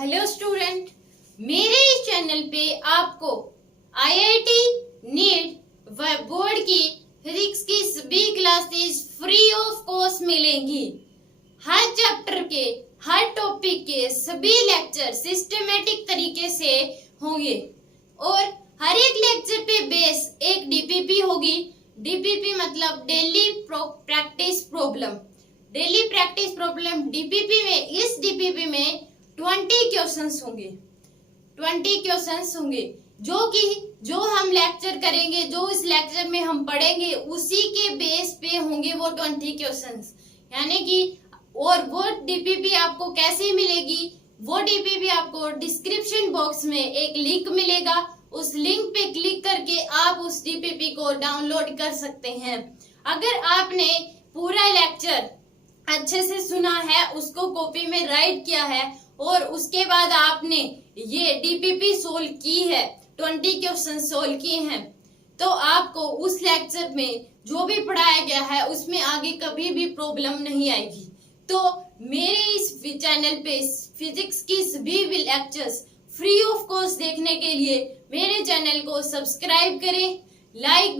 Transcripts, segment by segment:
Hello student, मेरे इस channel पे आपको आईआईटी नीट व बोर्ड की फिजिक्स की सभी क्लासेस फ्री ऑफ कॉस्ट मिलेंगी। हर चैप्टर के हर टॉपिक के सभी लेक्चर सिस्टमेटिक तरीके से होंगे और हर एक लेक्चर पे बेस एक डीपीपी होगी। डीपीपी मतलब daily practice problem. Daily practice problem DPP में, इस डीपीपी में 20 क्वेश्चंस होंगे। 20 क्वेश्चंस होंगे जो हम लेक्चर करेंगे, जो इस लेक्चर में हम पढ़ेंगे उसी के बेस पे होंगे वो 20 क्वेश्चंस। यानी कि और वो डीपीपी आपको कैसे मिलेगी? वो डीपीपी आपको डिस्क्रिप्शन बॉक्स में एक लिंक मिलेगा। उस लिंक पे क्लिक करके आप उस डीपीपी को डाउनलोड कर सकते हैं। अगर आपने पूरा लेक्चर अच्छे से सुना है, उसको कॉपी में राइट किया है और उसके बाद आपने ये डीपीपी सोल्व की है, 20 क्वेश्चन सोल्व किए हैं, तो आपको उस लेक्चर में जो भी पढ़ाया गया है उसमें आगे कभी भी प्रॉब्लम नहीं आएगी। तो मेरे इस चैनल पे फिजिक्स की सभी लेक्चर्स फ्री ऑफ कॉस्ट देखने के लिए मेरे चैनल को सब्सक्राइब करें,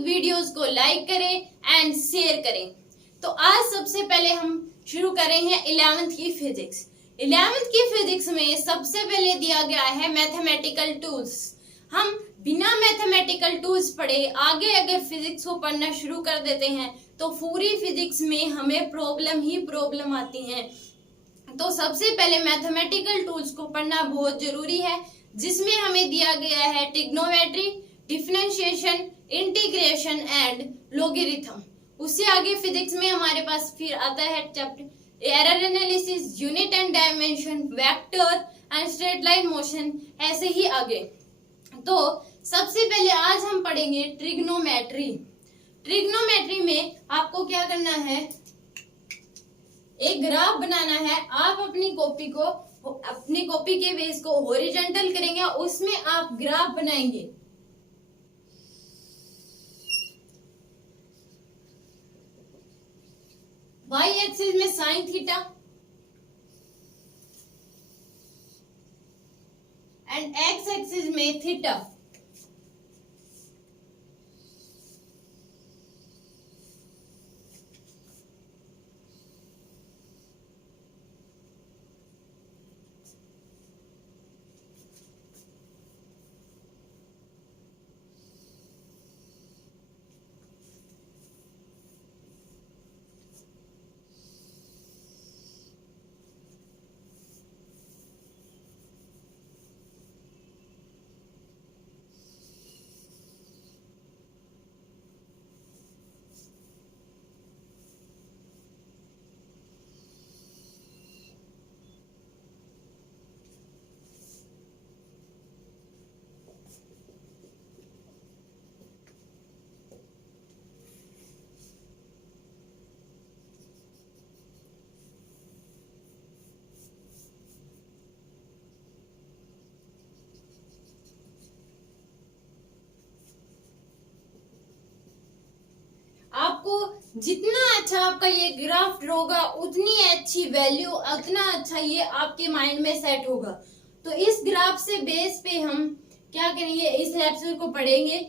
वीडियोस को लाइक करें एंड शेयर करें। तो आज सबसे पहले हम शुरू करें हैं 11th की फिजिक्स। 11th की फिजिक्स में सबसे पहले दिया गया है मैथमेटिकल टूल्स। हम बिना मैथमेटिकल टूल्स पढ़े आगे अगर फिजिक्स को पढ़ना शुरू कर देते हैं तो पूरी फिजिक्स में हमें प्रॉब्लम ही प्रॉब्लम आती हैं। तो सबसे पहले मैथमेटिकल टूल्स को पढ़ना बहुत जरूरी है, जिसमें हमें दिया गया है trigonometry, differentiation, integration and logarithm. उससे आगे फिजिक्स में हमारे पास फिर आता है chapter error analysis, unit and dimension, vector and straight line motion, ऐसे ही आगे। तो सबसे पहले आज हम पढ़ेंगे ट्रिग्नोमेट्री। ट्रिग्नोमेट्री में आपको क्या करना है, एक ग्राफ बनाना है। आप अपनी कॉपी के बेस को हॉरिजॉन्टल करेंगे, उसमें आप ग्राफ बनाएंगे। वाई एक्सिस में sine theta and x axis में थीटा। आपको जितना अच्छा आपका ये ग्राफ ड्रॉ होगा उतनी अच्छी वैल्यू, उतना अच्छा ये आपके माइंड में सेट होगा। तो इस ग्राफ से बेस पे हम क्या करेंगे, इस लेक्चर को पढ़ेंगे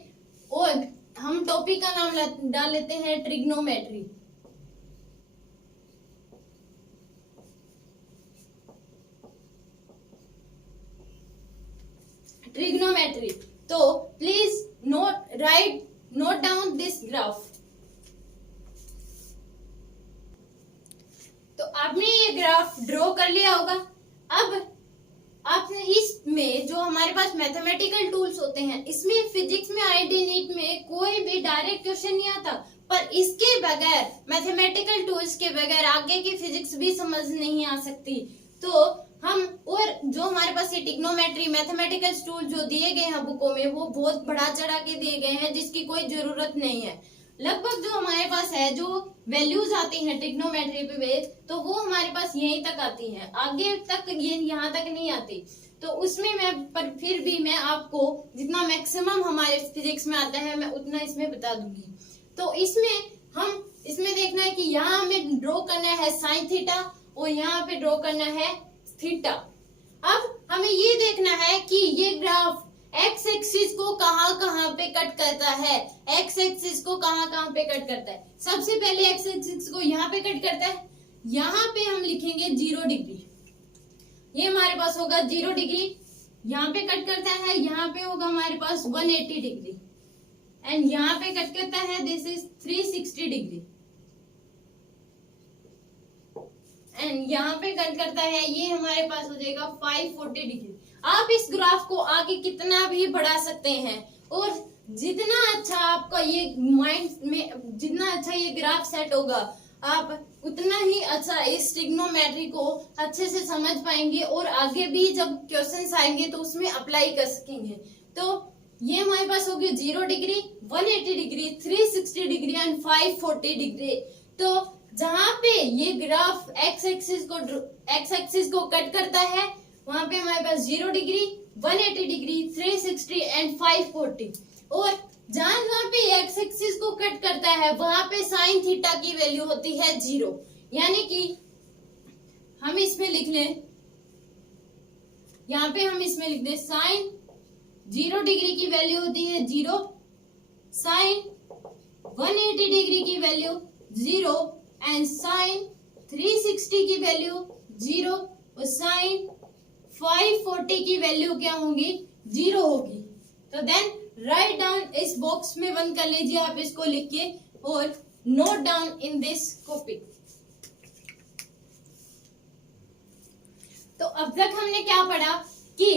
और हम टॉपिक का नाम डाल लेते हैं ट्रिग्नोमेट्री। ट्रिग्नोमेट्री। तो please note down this graph. तो आपने ये ग्राफ ड्रॉ कर लिया होगा। अब आपने इसमें जो हमारे पास मैथमेटिकल टूल्स होते हैं, इसमें फिजिक्स में आईआईटी नीट में कोई भी डायरेक्ट क्वेश्चन नहीं आता, पर इसके बगैर, मैथमेटिकल टूल्स के बगैर आगे की फिजिक्स भी समझ नहीं आ सकती। तो हम और जो हमारे पास ये ट्रिग्नोमेट्री मैथमेटिकल टूल जो दिए गए हैं बुकों में, वो बहुत बढ़ा चढ़ा के दिए गए हैं जिसकी कोई जरूरत नहीं है। लगभग जो हमारे पास है, जो वैल्यूज आती हैं ट्रिग्नोमेट्री पे, तो वो हमारे पास यहीं तक आती हैं, आगे तक ये यहाँ तक नहीं आती। तो उसमें पर फिर भी मैं आपको जितना मैक्सिमम हमारे फिजिक्स में आता है मैं उतना इसमें बता दूंगी। तो इसमें देखना है कि यहाँ हमें ड्रॉ करना है साइन थीटा और यहाँ पे ड्रॉ करना है थीटा। अब हमें ये देखना है कि ये ग्राफ एक्स एक्सिस को कहाँ पे कट करता है, एक्स एक्सिस को कहाँ पे कट करता है। सबसे पहले एक्स एक्सिस को यहाँ पे कट करता है, यहाँ पे हम लिखेंगे 0 डिग्री, ये हमारे पास होगा 0 डिग्री। यहाँ पे कट करता है, यहाँ पे होगा हमारे पास 180 डिग्री, एंड यहाँ पे कट करता है दिस इज 360 डिग्री, एंड यहाँ पे कट करता है ये हमारे पास हो जाएगा 540 डिग्री। आप इस ग्राफ को आगे कितना भी बढ़ा सकते हैं, और जितना अच्छा आपका ये माइंड में जितना अच्छा ये ग्राफ सेट होगा, आप उतना ही अच्छा इस ट्रिग्नोमेट्री को अच्छे से समझ पाएंगे, और आगे भी जब क्वेश्चंस आएंगे तो उसमें अप्लाई कर सकेंगे। तो ये हमारे पास होगी 0 degree, 180 degree, 360 degree and 540 degree. तो जहां पे ये ग्राफ एक्स एक्सिस को कट करता है, वहां पे हमारे पास 0 डिग्री, 180 डिग्री, 360 एंड 540, और जहां पे एक्स एक्सिस को कट करता है वहां पे साइन थीटा की वैल्यू होती है 0। यानी कि हम इसमें लिख लें, यहाँ पे हम इसमें लिख दें साइन 0 डिग्री की वैल्यू होती है 0, साइन 180 डिग्री की वैल्यू 0, एंड साइन 360 की वैल्यू 0, और साइन 540 की वैल्यू क्या होगी, 0 होगी। तो देन राइट डाउन, इस बॉक्स में बंद कर लीजिए आप इसको लिख के, और note down in this copy. तो अब तक हमने क्या पढ़ा कि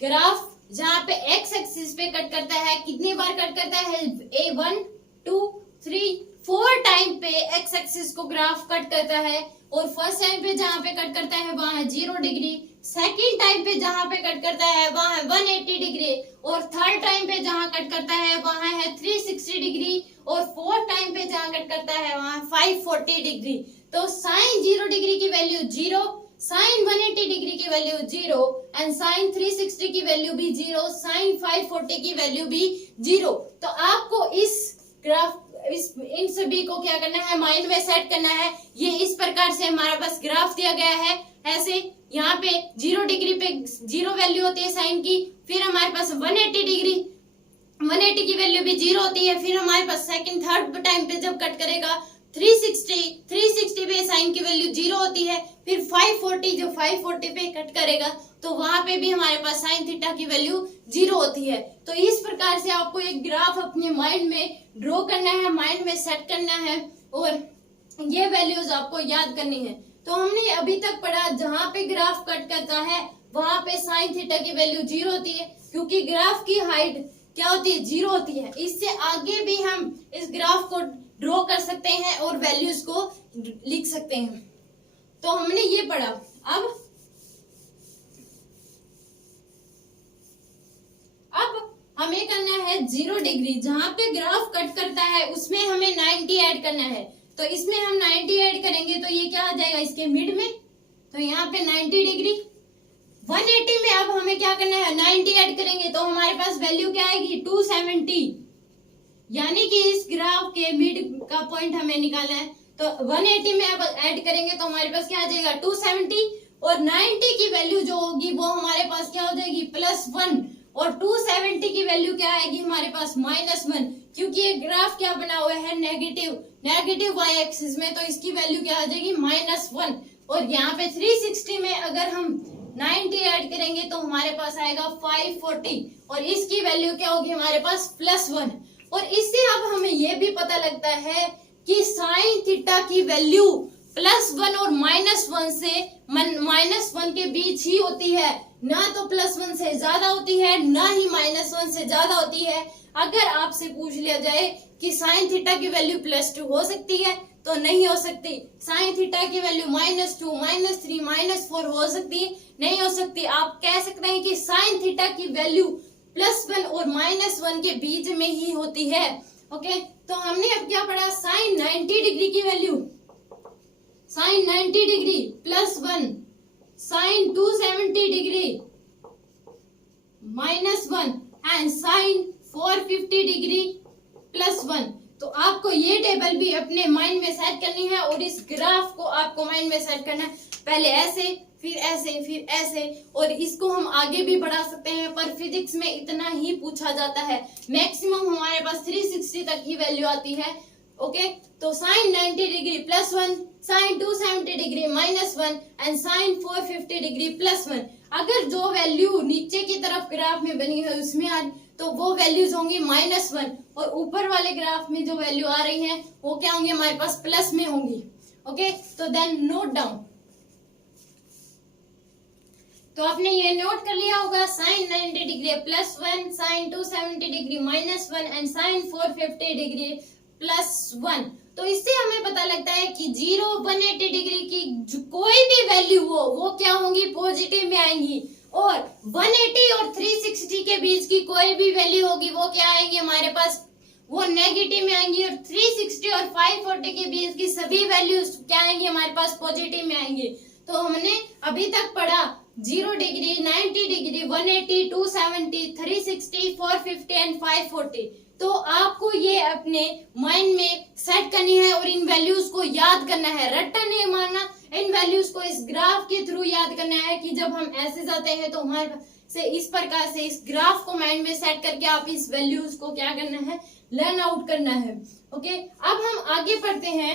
ग्राफ जहां पे एक्स एक्सिस पे कट करता है, कितनी बार कट करता है, 1 2 3 4 टाइम पे एक्स एक्सिस को ग्राफ कट करता है, और फर्स्ट टाइम पे जहां पे कट करता है वहां है 0 डिग्री, सेकेंड टाइम पे जहां पे कट करता है वहां है 180 डिग्री, और थर्ड टाइम पे जहां कट करता है वहां है 360 डिग्री, और फोर्थ टाइम पे जहां कट करता है वहां 540 डिग्री। तो साइन 0 डिग्री की वैल्यू 0, साइन 180 डिग्री की वैल्यू 0, एंड साइन 360 की वैल्यू भी 0, साइन 540 की वैल्यू भी 0। तो आपको इस ग्राफ इन सभी को क्या करना है, माइंड में सेट करना है। ये इस प्रकार से हमारे पास ग्राफ दिया गया है, ऐसे यहाँ पे 0 डिग्री पे 0 वैल्यू होती है साइन की, फिर हमारे पास 180 डिग्री 180 की वैल्यू भी 0 होती है, फिर हमारे पास सेकंड थर्ड टाइम पे जब कट करेगा 360 पे साइन की वैल्यू 0 होती है, फिर 540 जो 540 पे कट करेगा तो वहां पे भी हमारे पास साइन थीटा की वैल्यू 0 होती है। तो इस प्रकार से आपको एक ग्राफ अपने माइंड में ड्रॉ करना है, माइंड में सेट करना है, और ये वैल्यूज आपको याद करनी है। तो हमने अभी तक पढ़ा जहां पे ग्राफ कट करता है वहां पे साइन थीटा की वैल्यू 0 होती है, क्योंकि ग्राफ की हाइट क्या होती है, 0 होती है। इससे आगे भी हम इस ग्राफ को ड्रॉ कर सकते हैं और वैल्यूज को लिख सकते हैं। तो हमने ये पढ़ा। अब हमें करना है 0 डिग्री, जहां पे ग्राफ कट करता है उसमें हमें 90 ऐड करना है। तो इसमें हम 90 ऐड करेंगे तो ये क्या आ जाएगा इसके मिड में, तो यहाँ पे 90 डिग्री। 180 में अब हमें क्या करना है, 90 ऐड करेंगे तो हमारे पास वैल्यू क्या आएगी, 270, यानी कि इस ग्राफ के मिड का पॉइंट हमें निकालना है। तो 180 में अब ऐड करेंगे तो हमारे पास क्या आ जाएगा 270, और 90 की वैल्यू जो होगी वो हमारे पास क्या हो जाएगी +1, और 270 की वैल्यू क्या आएगी हमारे पास -1, क्योंकि ये ग्राफ क्या बना हुआ है नेगेटिव y एक्सिस में, तो इसकी वैल्यू क्या आ जाएगी -1। और यहाँ पे 360 में अगर हम 90 ऐड करेंगे तो हमारे पास आएगा 540, और इसकी वैल्यू क्या होगी हमारे पास +1। और इससे अब हमें यह भी पता लगता है कि साइन थीटा की वैल्यू +1 और -1 से -1 के बीच ही होती है, ना तो +1 से ज्यादा होती है ना ही -1 से ज्यादा होती है। अगर आपसे पूछ लिया जाए कि साइन थीटा की वैल्यू +2 हो सकती है तो नहीं हो सकती। साइन थीटा की वैल्यू -2, -3, -4 हो सकती है, नहीं हो सकती। आप कह सकते हैं कि साइन थीटा की वैल्यू +1 और -1 के बीच में ही होती है। ओके, तो हमने अब क्या पढ़ा, साइन 90 डिग्री की value, sine 90 degree +1, sine 270 degree -1, and sine 450 degree +1। तो आपको ये टेबल भी अपने माइंड में सेट करनी है, और इस ग्राफ को आपको माइंड में सेट करना है। पहले ऐसे, फिर ऐसे, फिर ऐसे, और इसको हम आगे भी बढ़ा सकते हैं, पर फिजिक्स में इतना ही पूछा जाता है। मैक्सिमम हमारे पास 360 तक ही वैल्यू आती है। ओके, तो sine 90 degree +1, sine 270 degree -1 and sine 450 degree +1। अगर जो वैल्यू नीचे की तरफ ग्राफ में बनी है उसमें आ तो वो वैल्यूज होंगी -1, और ऊपर वाले ग्राफ में जो वैल्यू आ रही है वो क्या होंगी, हमारे पास प्लस में होंगी। ओके, तो देन नोट डाउन। तो आपने ये नोट कर लिया होगा, sine 90 degree +1, sine 270 degree -1 and sine 450 degree +1। तो इससे हमें पता लगता है कि 0, 180 डिग्री की जो कोई भी वैल्यू हो वो क्या होंगी, पॉजिटिव में आएंगी, और 180 और 360 के बीच की कोई भी वैल्यू होगी वो क्या आएंगी हमारे पास, वो नेगेटिव में आएंगी, और 360 और 540 के बीच की सभी वैल्यूज क्या आएंगी हमारे पास, पॉजिटिव में आएंगी। तो हमने अभी तक पढ़ा 0 डिग्री, 90 डिग्री, 180, 270, 360, 450 एंड 540। तो आपको ये अपने माइंड में सेट करनी है और इन वैल्यूज को याद करना है, रट्टा नहीं मारना, इन वैल्यूज को इस ग्राफ के थ्रू याद करना है कि जब हम ऐसे जाते हैं तो हमारे से इस प्रकार से इस ग्राफ को माइंड में सेट करके आप इस वैल्यूज को क्या करना है, लर्न आउट करना है। ओके, अब हम आगे पढ़ते हैं।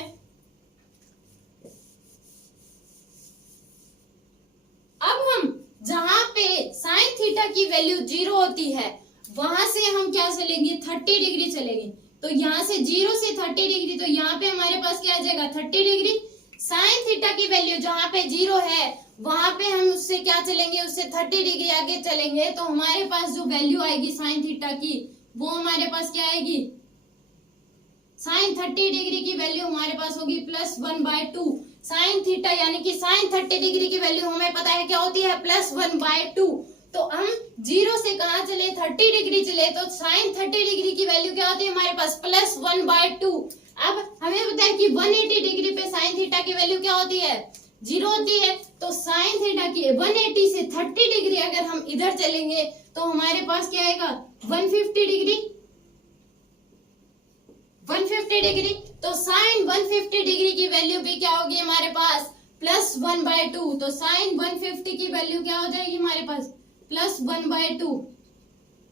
अब हम जहां पे साइन थीटा की वैल्यू 0 होती है वहां से हम क्या चलेंगे, 30 डिग्री चलेंगे। तो यहाँ से 0 से 30 डिग्री, तो यहाँ पे हमारे पास क्या आ जाएगा, 30 डिग्री। साइन थीटा की वैल्यू जहां पे 0 है वहां पे हम उससे क्या चलेंगे, उससे 30 डिग्री आगे चलेंगे, तो हमारे पास जो वैल्यू आएगी साइन थीटा की वो हमारे पास क्या आएगी, साइन 30 डिग्री की वैल्यू हमारे पास होगी +1/2। साइन थीटा यानी कि साइन 30 डिग्री की वैल्यू हमें पता है क्या होती है, +1/2। तो हम 0 से कहा चले, 30 डिग्री चले, तो साइन 30 डिग्री की वैल्यू क्या होती है हमारे पास, +1/2। अब हमें पता है कि 180 डिग्री पे साइन थीटा की वैल्यू क्या होती है, 0 होती है। तो साइन थीटा की 180 से 30 डिग्री अगर हम इधर चलेंगे तो हमारे पास क्या आएगा, 150 डिग्री। 150 डिग्री, तो साइन 150 डिग्री की वैल्यू भी क्या होगी हमारे पास, +1/2। तो साइन 150 की वैल्यू क्या हो जाएगी हमारे पास, +1/2।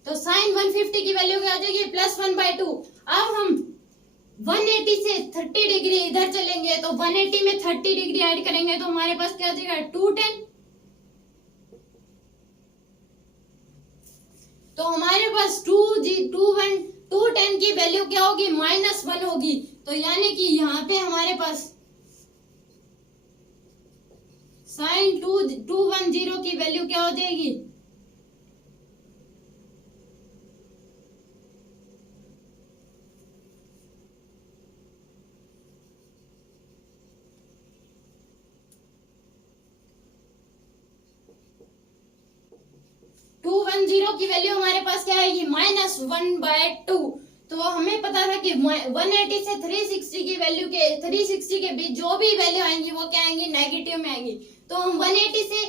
तो साइन 150 की वैल्यू क्या हो जाएगी, +1/2। अब हम 180 से 30 डिग्री इधर चलेंगे, तो 180 में 30 डिग्री ऐड करेंगे तो हमारे पास क्या हो जाएगा, 210। तो हमारे पास 210 की वैल्यू क्या होगी, -1 होगी। तो यानी कि यहाँ पे हमारे पास साइन 210 की वैल्यू क्या हो जाएगी, की वैल्यू हमारे पास क्या आएगी, -1/2। तो हमें पता था कि 180 से 360 की वैल्यू के 360 के बीच जो भी वैल्यू आएंगी वो क्या आएंगी, नेगेटिव में आएंगी। तो हम 180 से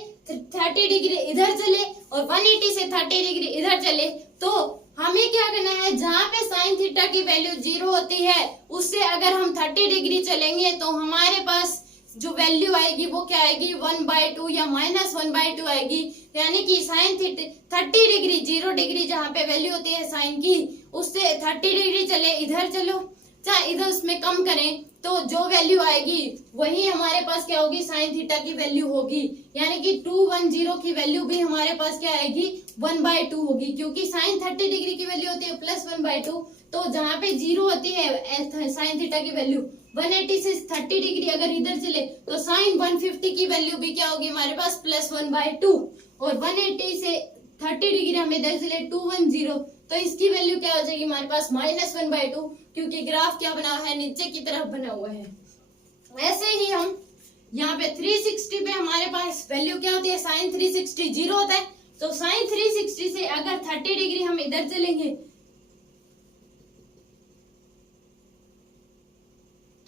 30 डिग्री इधर चले और 180 से 30 डिग्री इधर चले, तो हमें क्या करना है, जहां पे साइन थीटा की वैल्यू 0 होती है उससे अगर हम 30 डिग्री चलेंगे तो हमारे पास जो वैल्यू आएगी वो क्या आएगी, 1/2 या -1/2 आएगी। यानी कि साइन 30 डिग्री 0 डिग्री जहाँ पे वैल्यू होती है साइन की, उससे 30 डिग्री चले इधर चलो, चाहे इधर उसमें कम करें तो जो वैल्यू आएगी वही हमारे पास क्या होगी, साइन थीटा की वैल्यू होगी। यानी कि 210 की वैल्यू भी हमारे पास क्या आएगी, 1/2 होगी, क्योंकि साइन 30 डिग्री की वैल्यू होती है +1/2। तो जहाँ पे 0 होती है साइन थीटा की वैल्यू, 180 से 30 डिग्री अगर इधर चले तो साइन 150 की वैल्यू भी क्या होगी हमारे पास, +1/2। और 180 से 30 डिग्री हमें इधर चले 210, तो इसकी वैल्यू क्या हो जाएगी हमारे पास, -1/2, क्योंकि ग्राफ क्या बना हुआ है, नीचे की तरफ बना हुआ है। ऐसे ही हम यहाँ पे 360 पे हमारे पास वैल्यू क्या होती है, साइन 360 0 होता है। तो साइन 360 से अगर 30 डिग्री हम इधर चलेंगे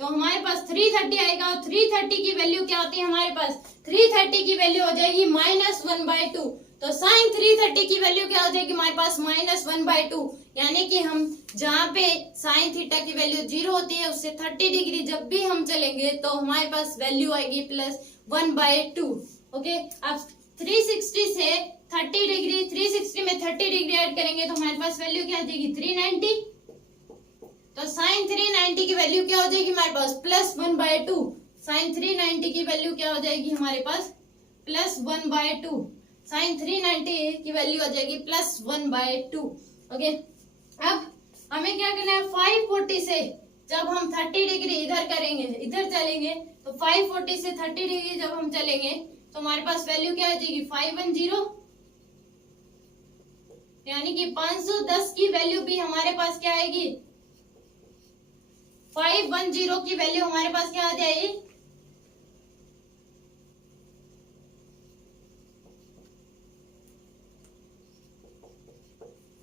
तो हमारे पास 330 आएगा, और 330 की वैल्यू क्या होती है हमारे पास, 330 की वैल्यू हो जाएगी -1/2। तो साइन 330 की वैल्यू क्या हो जाएगी हमारे पास, -1/2। यानी कि हम जहाँ पे साइन थीटा की वैल्यू 0 होती है उससे 30 डिग्री जब भी हम चलेंगे तो हमारे पास वैल्यू आएगी +1/2। ओके, अब 360 से 30 डिग्री, 360 में 30 डिग्री ऐड करेंगे तो हमारे पास वैल्यू क्या आ जाएगी 390। तो साइन 390 की वैल्यू क्या हो जाएगी हमारे पास +1/2। साइन 390 की वैल्यू क्या हो जाएगी हमारे पास +1/2। साइन 390 की वैल्यू आ जाएगी +1/2। ओके, अब हमें क्या करना है 540 से जब हम 30 डिग्री इधर करेंगे, इधर चलेंगे तो 540 से 30 डिग्री जब हम चलेंगे तो हमारे पास वैल्यू क्या आ जाएगी 510, यानी कि 510 की वैल्यू भी हमारे पास क्या आएगी 510 की वैल्यू हमारे पास क्या आ जाएगी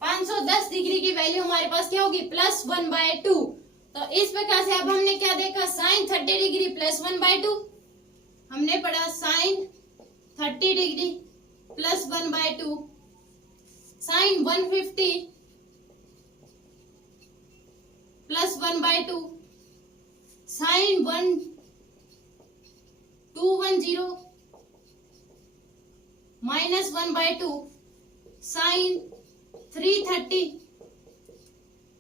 510 डिग्री की वैल्यू हमारे पास क्या होगी +1/2। तो इस प्रकार से अब हमने क्या देखा साइन 30 डिग्री +1/2, हमने पढ़ा sine 30 degree +1/2, sine 150 +1/2, sine 210 -1/2, sine 330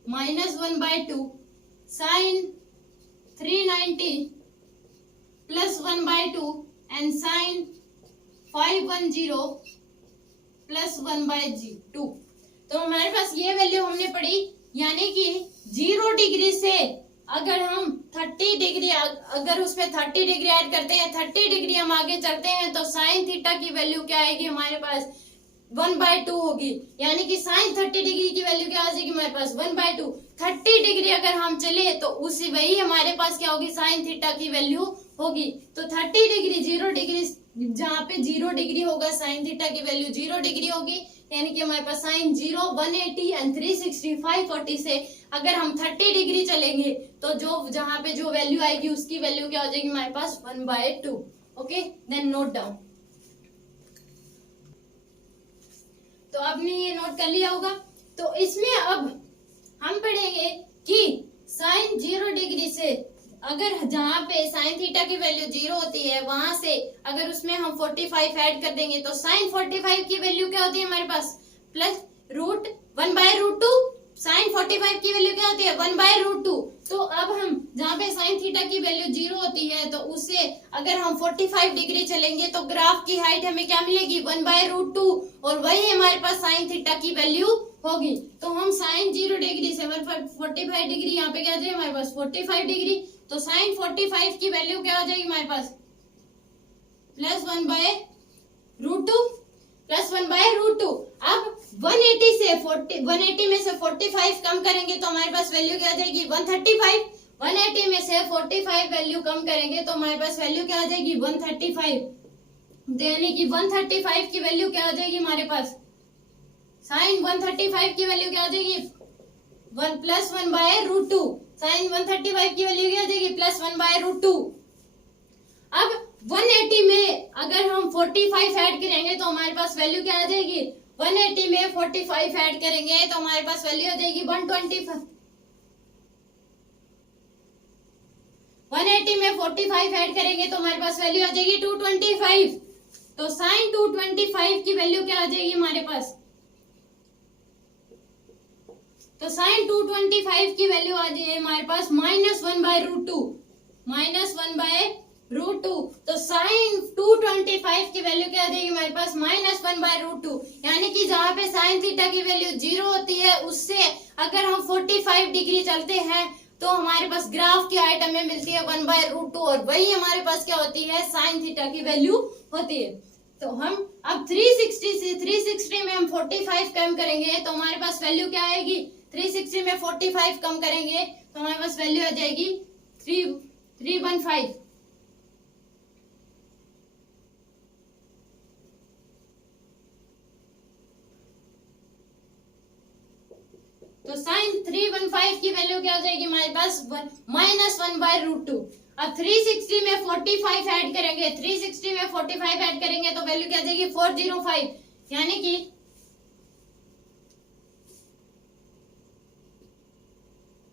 -1/2, sine 390 +1/2 and sine 510 +1/2। तो हमारे पास ये वैल्यू हमने पढ़ी, यानी कि 0 डिग्री से अगर हम 30 डिग्री अगर उसमें 30 डिग्री ऐड करते हैं, 30 डिग्री हम आगे चलते हैं तो साइन थीटा की वैल्यू क्या आएगी हमारे पास 1/2 होगी, यानी कि साइन 30 डिग्री की वैल्यू क्या आ जाएगी हमारे पास 1/2। 30 डिग्री अगर हम चले तो उसी वही हमारे पास क्या होगी साइन थीटा की वैल्यू होगी। तो 30 डिग्री 0 डिग्री जहाँ पे 0 डिग्री होगा साइन थीटा की वैल्यू 0 डिग्री होगी, यानी कि हमारे पास साइन 0 180 एंड 360 540 से अगर हम 30 डिग्री चलेंगे तो जो जहाँ पे जो वैल्यू आएगी उसकी वैल्यू क्या हो जाएगी हमारे पास 1/2। Okay, then note down. तो आपने ये नोट कर लिया होगा। तो इसमें अब हम पढ़ेंगे कि साइन 0 डिग्री से अगर जहाँ पे साइन थीटा की वैल्यू 0 होती है वहां से अगर उसमें हम 45 ऐड कर देंगे तो साइन 45 की वैल्यू क्या होती है हमारे पास +1/√2। साइन 45 की वैल्यू क्या होती है 1/√2। तो अब हम जहाँ पे साइन थीटा की वैल्यू 0 होती है तो उससे अगर हम 45 डिग्री चलेंगे तो ग्राफ की हाइट हमें क्या मिलेगी 1/√2 और वही हमारे पास साइन थीटा की वैल्यू होगी। तो हम साइन 0 डिग्री से 45 डिग्री यहाँ पे क्या हमारे पास 45 डिग्री, तो साइन 45 की वैल्यू क्या हो जाएगी हमारे पास +1/√2 अब 180 में से 45 कम करेंगे तो हमारे पास वैल्यू क्या आ जाएगी 135। 180 में से 45 वैल्यू कम करेंगे तो हमारे पास वैल्यू क्या आ जाएगी 135, यानी कि 135 की वैल्यू क्या आ जाएगी हमारे पास साइन 135 की वैल्यू क्या आ जाएगी +1/√2। साइन 135 की वैल्यू क्या आ जाएगी +1/√2। अब 180 में अगर हम 45 ऐड करेंगे तो हमारे पास वैल्यू क्या आ जाएगी 180 में 45 ऐड करेंगे तो हमारे पास वैल्यू आ जाएगी 125। 180 में 45 ऐड करेंगे तो हमारे पास वैल्यू आ जाएगी 225। तो साइन 225 की वैल्यू क्या आ जाएगी हमारे पास, तो साइन 225 की वैल्यू आ जाएगी हमारे पास -1/√2। -1/√2। तो साइन 225 की वैल्यू क्या आ जाएगी हमारे पास -1/√2, यानी कि जहां पे साइन थीटा की वैल्यू 0 होती है उससे अगर हम 45 डिग्री चलते हैं तो हमारे पास ग्राफ की हाइट हमें मिलती है 1/√2 और वही हमारे पास क्या होती है साइन थीटा की वैल्यू होती है। तो हम अब 360 में हम 45 कम करेंगे तो हमारे पास वैल्यू क्या आएगी 360 में 45 कम करेंगे तो हमारे पास वैल्यू आ जाएगी 315। तो साइन 315 की वैल्यू क्या हो जाएगी हमारे पास -1/√2। अब 360 में 45 ऐड करेंगे, 360 में 45 ऐड करेंगे तो वैल्यू क्या आ जाएगी 405, यानी कि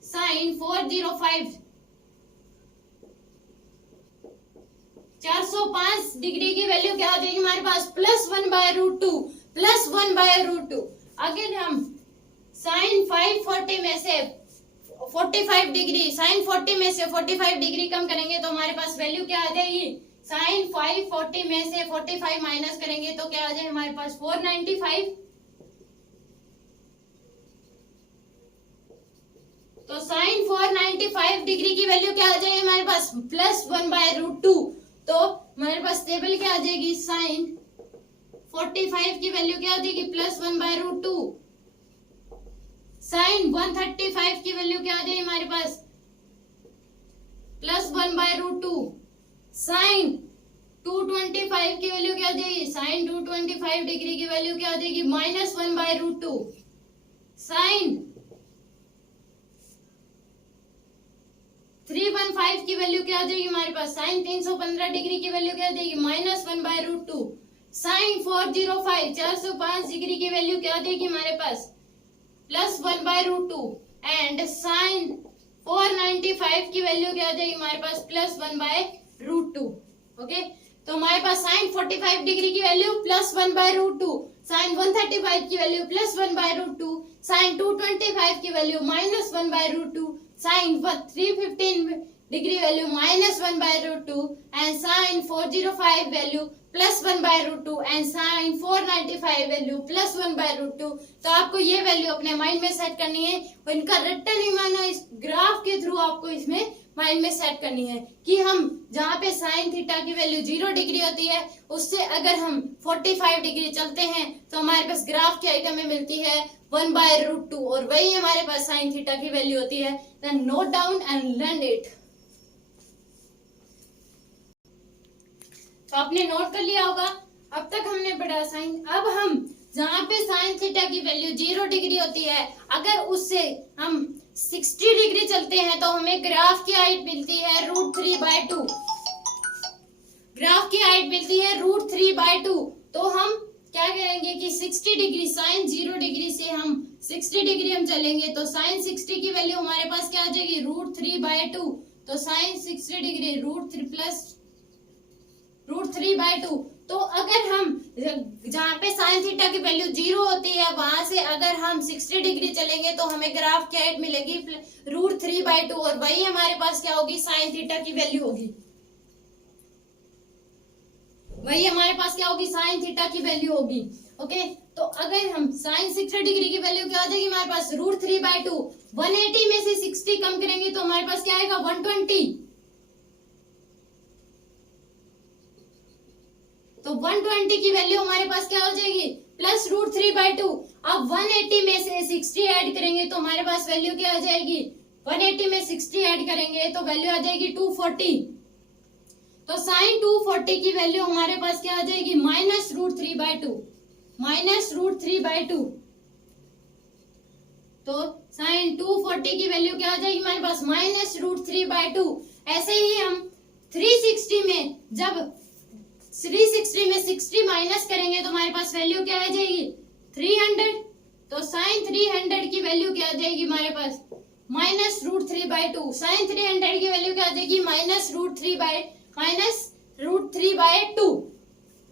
साइन 405 405 डिग्री की वैल्यू क्या आ जाएगी हमारे पास, +1/√2, +1/√2। अगर हम साइन 540 में से 45 डिग्री, साइन 40 में से 45 डिग्री कम करेंगे तो हमारे पास वैल्यू क्या आ जाएगी, साइन 540 में से 45 माइनस करेंगे तो क्या आ जाए हमारे पास 495। तो साइन 495 डिग्री की वैल्यू क्या आ जाएगी हमारे पास, +1/√2। तो हमारे पास टेबल क्या आ जाएगी, साइन 45 की वैल्यू क्या आ जाएगी, +1/√2। साइन 135 की वैल्यू क्या आ जाएगी हमारे पास, +1/√2। साइन 225 की वैल्यू क्या आ जाएगी, साइन 225 डिग्री की वैल्यू क्या आ जाएगी, -1/√2। साइन 315 की वैल्यू क्या आ जाएगी हमारे पास, साइन 315 डिग्री की वैल्यू क्या आ जाएगी, -1/√2। साइन 405 405 डिग्री की वैल्यू क्या आ जाएगी हमारे पास, +1/√2। एंड साइन 495 की वैल्यू क्या आ जाएगी हमारे पास, +1/√2। ओके, तो हमारे पास साइन 45 डिग्री की वैल्यू +1/√2, साइन 135 की वैल्यू +1/√2, साइन 225 की value -1/√2, sine 315 degree value -1/√2 and sine 405 value +1/√2 and sine 495 value +1/√2। तो आपको ये वैल्यू अपने माइंड में सेट करनी है और इनका रट्टा माना इस ग्राफ के थ्रू आपको इसमें माइंड में सेट करनी है कि हम जहाँ पे साइन थीटा की वैल्यू 0 डिग्री होती है उससे अगर हम 45 डिग्री चलते हैं तो हमारे पास ग्राफ की आइटम में मिलती है 1/√2 और वही हमारे पास साइन थीटा की वैल्यू होती है। Then note down and learn it. तो आपने नोट कर लिया होगा, अब तक हमने पढ़ा साइन। अब हम जहाँ पे साइन थीटा की वैल्यू 0 डिग्री होती है अगर उससे हम 60 डिग्री चलते हैं तो हमें ग्राफ की हाइट मिलती है √3/2। ग्राफ की हाइट मिलती है √3/2। तो हम क्या करेंगे कि 60 डिग्री, साइन 0 डिग्री से हम 60 डिग्री हम चलेंगे तो साइन 60 की वैल्यू हमारे पास क्या आ जाएगी, √3/2। तो साइन 60 डिग्री √3/2। तो अगर हम जहाँ पे साइन थीटा की वैल्यू 0 होती है वहां से अगर हम 60 डिग्री चलेंगे तो हमें ग्राफ की हाइट मिलेगी √3/2 और वही हमारे पास क्या होगी, साइन थीटा की वैल्यू होगी। वही हमारे पास क्या होगी, साइन थीटा की वैल्यू होगी। ओके, तो अगर हम साइन 60 डिग्री की वैल्यू क्या आ जाएगी हमारे पास, √3/2। 180 में से 60 कम करेंगे तो हमारे पास क्या आएगा, 120। तो 120 की वैल्यू हमारे पास क्या हो जाएगी, +√3/2। अब 180 में से 60 ऐड करेंगे तो हमारे पास वैल्यू क्या आ जाएगी, 180 में 60 ऐड करेंगे तो वैल्यू आ जाएगी 240। तो साइन 240 की वैल्यू हमारे पास क्या आ जाएगी, -√3/2, -√3/2। तो साइन 240 की वैल्यू क्या आ जाएगी हमारे पास, -√3/2। ऐसे ही हम 360 में जब 360 में 60 माइनस करेंगे तो हमारे पास वैल्यू क्या आ जाएगी, 300। तो साइन 300 की वैल्यू क्या आ जाएगी हमारे पास, -√3/2। साइन 300 की वैल्यू क्या आ जाएगी, -√3/2।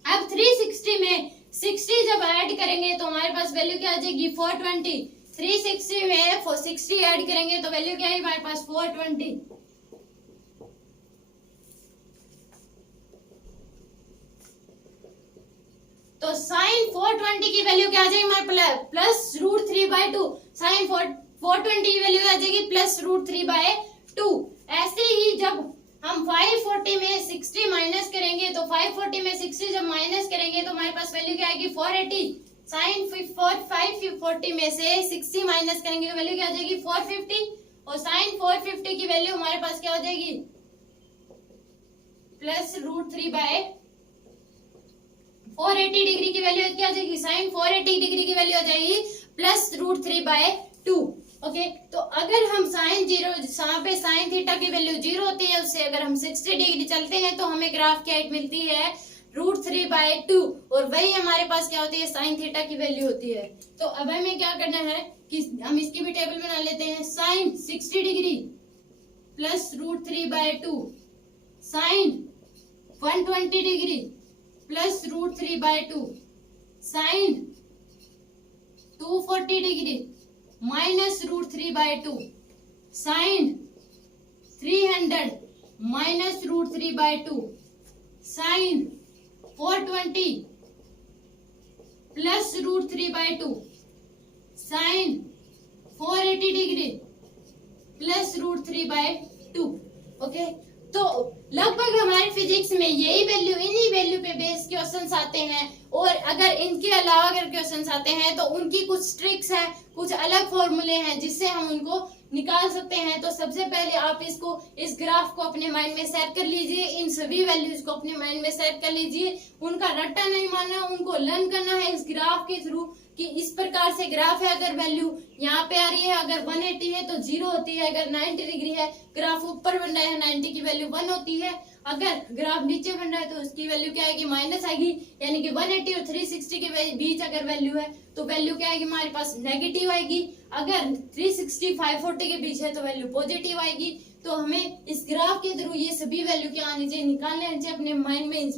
अब 360 में 60 जब ऐड करेंगे तो हमारे पास वैल्यू क्या आ जाएगी, 420। 360 में 60 ऐड करेंगे तो वैल्यू क्या है हमारे पास, 420। तो साइन 420 की वैल्यू क्या आ जाएगी हमारे +√3/2। साइन 420 की वैल्यू आ जाएगी +√3/2। ऐसे ही जब हम 540 में 60 माइनस करेंगे तो 540 में 60 जब माइनस करेंगे तो हमारे पास वैल्यू क्या आएगी, 480। साइन 540 में से 60 माइनस करेंगे तो वैल्यू क्या आ जाएगी, 450। और साइन 450 की वैल्यू हमारे पास क्या हो जाएगी, +√3/480 डिग्री की वैल्यू क्या आ जाएगी, साइन 480 डिग्री की वैल्यू आ जाएगी +√3/2। ओके, तो अगर हम साइन 0 यहाँ पे साइन थीटा की वैल्यू 0 होती है उससे अगर हम 60 डिग्री चलते हैं तो हमें ग्राफ की हाइट मिलती है √3/2 और वही हमारे पास क्या होती है, साइन थीटा की वैल्यू होती है। तो अब हमें क्या करना है कि हम इसकी भी टेबल बना लेते हैं। Sine 60 degree +√3/2, sine 120 degree plus √3/2 sine 240 degree minus √3/2 sine 300 minus √3/2 sine 420 plus √3/2 sine 480 degree plus √3/2। Okay, तो लगभग हमारे फिजिक्स में यही वैल्यू, इन्हीं वैल्यू पे बेस क्वेश्चंस आते हैं। और अगर इनके अलावा अगर क्वेश्चंस आते हैं तो उनकी कुछ ट्रिक्स है, कुछ अलग फॉर्मूले हैं जिससे हम उनको निकाल सकते हैं। तो सबसे पहले आप इसको, इस ग्राफ को अपने माइंड में सेट कर लीजिए, इन सभी वैल्यूज को अपने माइंड में सेट कर लीजिए। उनका रट्टा नहीं मानना, उनको लर्न करना है इस ग्राफ के थ्रू कि इस प्रकार से ग्राफ है। अगर वैल्यू यहाँ पे आ रही है, अगर 180 है तो 0 होती है, अगर 90 डिग्री है, ग्राफ ऊपर बन रहा है 90 की वैल्यू 1 होती है, अगर ग्राफ नीचे बन रहा है तो उसकी वैल्यू क्या आएगी, माइनस आएगी। यानी कि 180 और 360 के बीच अगर वैल्यू है तो वैल्यू क्या आएगी हमारे पास, नेगेटिव आएगी। अगर 360 540 के बीच है तो वैल्यू पॉजिटिव आएगी। तो हमें इस ग्राफ के थ्रू ये सभी वैल्यू क्या आनी चाहिए, निकालने आनी चाहिए। अपने माइंड में इन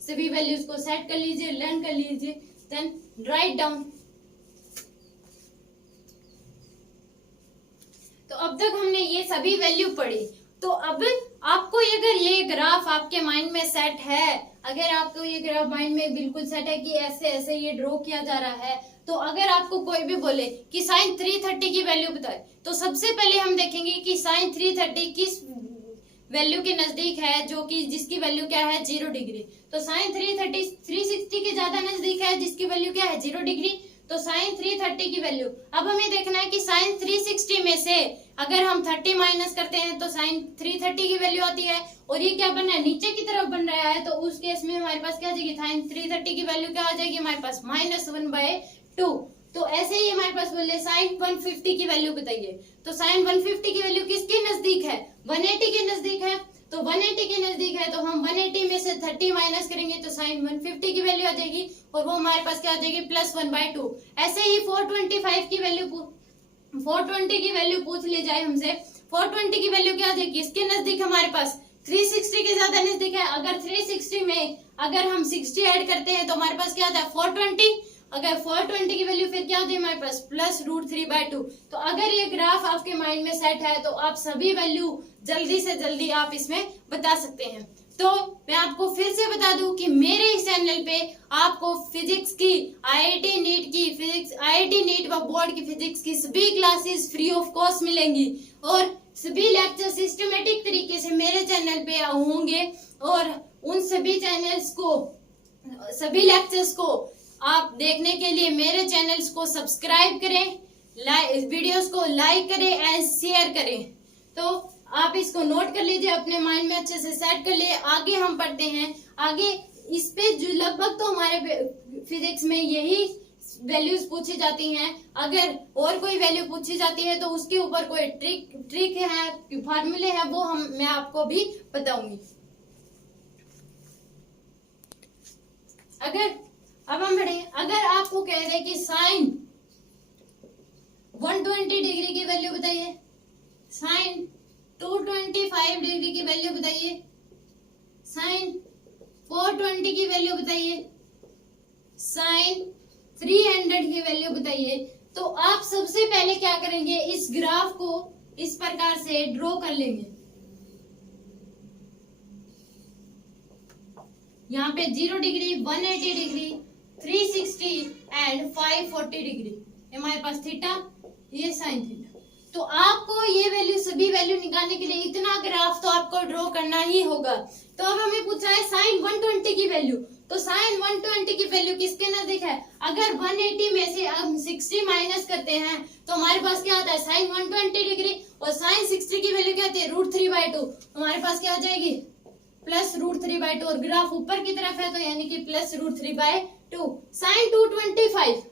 सभी वैल्यूज को सेट कर लीजिए, लर्न कर लीजिए, देन राइट डाउन। तो अब तक हमने ये सभी वैल्यू पढ़ी। तो अब आपको अगर ये ग्राफ आपके माइंड में सेट है, अगर आपको ये ग्राफ माइंड में बिल्कुल सेट है कि ऐसे ऐसे ये ड्रॉ किया जा रहा है, तो अगर आपको कोई भी बोले कि साइन 330 की वैल्यू बताए, तो सबसे पहले हम देखेंगे कि साइन 330 किस वैल्यू के नजदीक है, जो कि जिसकी वैल्यू क्या है, 0 डिग्री। तो साइन 330 360 के ज्यादा नजदीक है, जिसकी वैल्यू क्या है, 0 डिग्री। तो साइन 330 की वैल्यू, अब हमें देखना है कि साइन 360 में से अगर हम 30 माइनस करते हैं तो साइन 330 की वैल्यू आती है। और ये क्या बन रहा है, नीचे की तरफ बन रहा है, तो उस केस में हमारे पास क्या आ जाएगी, साइन 330 की वैल्यू क्या आ जाएगी हमारे पास, -1/2। तो ऐसे ही हमारे पास बोले साइन 150 की वैल्यू बताइए। तो साइन 150 की वैल्यू किसके नजदीक है, 180 के नजदीक है। तो 180 के नजदीक है तो हम 180 में से 30 माइनस करेंगे तो साइन 150 की वैल्यू आ जाएगी, और वो हमारे पास क्या आ जाएगी, +1/2। ऐसे ही 420 की वैल्यू पूछ ली जाए हमसे, 420 की वैल्यू क्या आ जाएगी, इसके नजदीक हमारे पास 360 के ज्यादा नजदीक है। अगर 360 में अगर हम 60 ऐड करते हैं तो हमारे पास क्या आता है, 420। अगर 420 की वैल्यू फिर क्या होती है हमारे पास, +√3/2। तो अगर ये ग्राफ आपके माइंड में सेट है तो आप सभी वैल्यू जल्दी से जल्दी आप इसमें बता सकते हैं। तो मैं आपको फिर से बता दूं कि मेरे इस चैनल पे आपको फिजिक्स की, आईआईटी नीट व बोर्ड की फिजिक्स की सभी क्लासेस फ्री ऑफ कॉस्ट मिलेंगी, और सभी लेक्चर सिस्टमेटिक तरीके से मेरे चैनल पे होंगे। और उन सभी लेक्चर्स को आप देखने के लिए मेरे चैनल्स को सब्सक्राइब करें, वीडियोस को लाइक करें एंड शेयर करें। तो आप इसको नोट कर लीजिए, अपने माइंड में अच्छे से सेट कर लिए। आगे हम पढ़ते हैं, आगे इस पे जो लगभग तो हमारे फिजिक्स में यही वैल्यूज पूछी जाती हैं। अगर और कोई वैल्यू पूछी जाती है तो उसके ऊपर कोई ट्रिक है, फॉर्मूले है, वो मैं आपको भी बताऊंगी। अब हम पढ़ेंगे, अगर आपको कह रहे कि साइन 120 डिग्री की वैल्यू बताइए, साइन 225 डिग्री की वैल्यू बताइए, साइन 420 की वैल्यू बताइए, साइन 300 की वैल्यू बताइए, तो आप सबसे पहले क्या करेंगे, इस ग्राफ को इस प्रकार से ड्रॉ कर लेंगे। यहाँ पे 0 डिग्री, 180 डिग्री, 360 एंड 540 डिग्री, हमारे पास थीटा, ये साइन थीटा। तो आपको ये वैल्यू, सभी वैल्यू निकालने के लिए इतना ग्राफ तो आपको ड्रॉ करना ही होगा। तो अब हमें पूछा है साइन 120 की वैल्यू, तो साइन 120 की वैल्यू किसके नजदीक है, अगर 180 में से हम 60 माइनस करते हैं तो हमारे पास क्या आता है, साइन 120 डिग्री, और साइन 60 की वैल्यू क्या आती है, √3/2, हमारे पास क्या आ जाएगी, +√3/2, और ग्राफ ऊपर की तरफ है तो यानी कि +√3/2। साइन 225,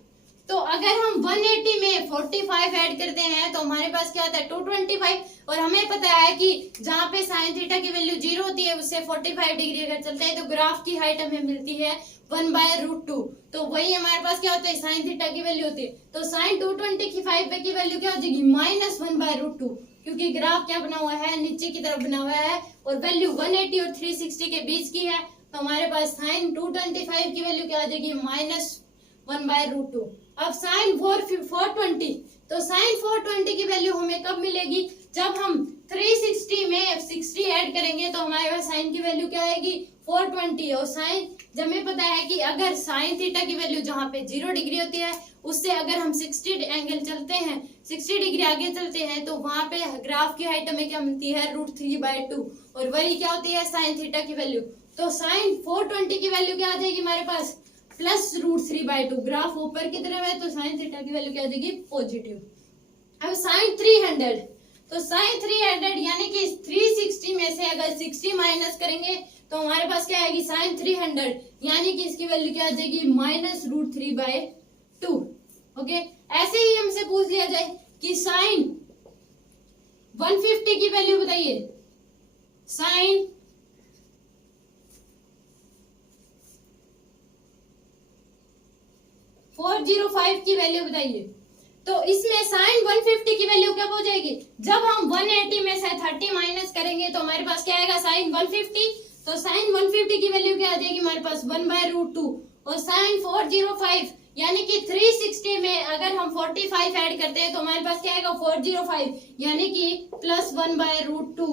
तो अगर हम 180 में 45 ऐड करते हैं तो हमारे पास क्या आता है, 225, और हमें पता है कि जहाँ पे साइन थीटा की वैल्यू 0 होती है उससे 45 डिग्री अगर चलता है तो ग्राफ की हाइट हमें मिलती है 1/√2। तो वही हमारे पास क्या होता है, साइन थीटा की वैल्यू होती है। तो साइन 225 की वैल्यू क्या हो जाएगी, -1/√2, क्योंकि ग्राफ क्या बना हुआ है, नीचे की तरफ बना हुआ है, और वैल्यू 180 और 360 के बीच की है। तो हमारे पास साइन 225 की वैल्यू क्या आ जाएगी, -1/√2। अब साइन 420, तो साइन 420 की वैल्यू हमें कब मिलेगी, जब हम 360 में 60 ऐड करेंगे तो हमारे पास साइन की वैल्यू क्या आएगी, 420। और साइन, जब हमें पता है कि अगर साइन थीटा की वैल्यू जहाँ पे 0 डिग्री होती है उससे अगर हम 60 एंगल चलते हैं, 60 डिग्री आगे चलते हैं, तो वहां पे ग्राफ की हाइट हमें क्या मिलती है, √3/2। और वही क्या होती है साइन थीटा की वैल्यू। तो साइन 420 की वैल्यू क्या आ जाएगी हमारे पास, +√3/2। ग्राफ ऊपर की तरफ है तो साइन थीटा की वैल्यू क्या आ जाएगी, पॉजिटिव। अब साइन 300, तो साइन 300 यानी कि 360 में से अगर 60 माइनस करेंगे तो हमारे पास क्या आएगी, साइन 300 यानी कि इसकी वैल्यू क्या आ जाएगी, -√3/2। ओके, ऐसे ही हमसे पूछ लिया जाए कि साइन 150 की वैल्यू बताइए, साइन 405 की वैल्यू बताइए। तो इसमें साइन 150 की वैल्यू कब हो जाएगी, जब हम 180 में से 30 माइनस करेंगे तो हमारे पास क्या आएगा, साइन 150। तो साइन 150 की वैल्यू क्या आ जाएगी हमारे पास, 1/√2। और साइन 405 यानी कि 360 में अगर हम 45 ऐड करते हैं तो हमारे पास क्या आएगा, 405 यानी कि +1/√2।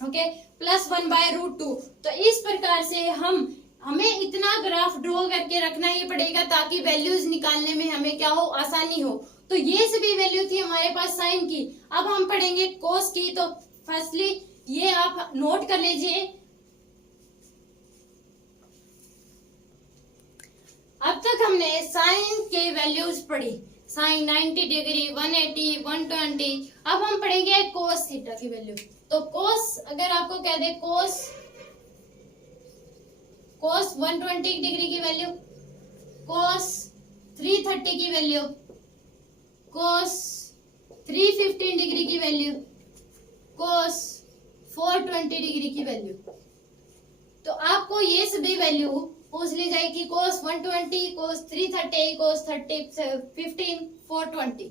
ओके, +1/√2। तो इस प्रकार से हमें इतना ग्राफ ड्रॉ करके रखना ही पड़ेगा ताकि वैल्यूज निकालने में हमें क्या हो, आसानी हो। तो ये सभी वैल्यू थी हमारे पास साइन की। अब हम पढ़ेंगे कोस की। तो फर्स्टली ये आप नोट कर लीजिए, अब तक हमने साइन के वैल्यूज पढ़ी, साइन 90 डिग्री, 180, 120। अब हम पढ़ेंगे कोस थीटा की वैल्यू। तो कोस, अगर आपको कह दे कोस 120 डिग्री की वैल्यू, कोस 330 की वैल्यू, कोस 315 डिग्री की वैल्यू, कोस 420 डिग्री की वैल्यू। तो आपको ये सभी वैल्यू पूछ ली जाएगी, कोस 120, कोस 330, कोस 15, 420।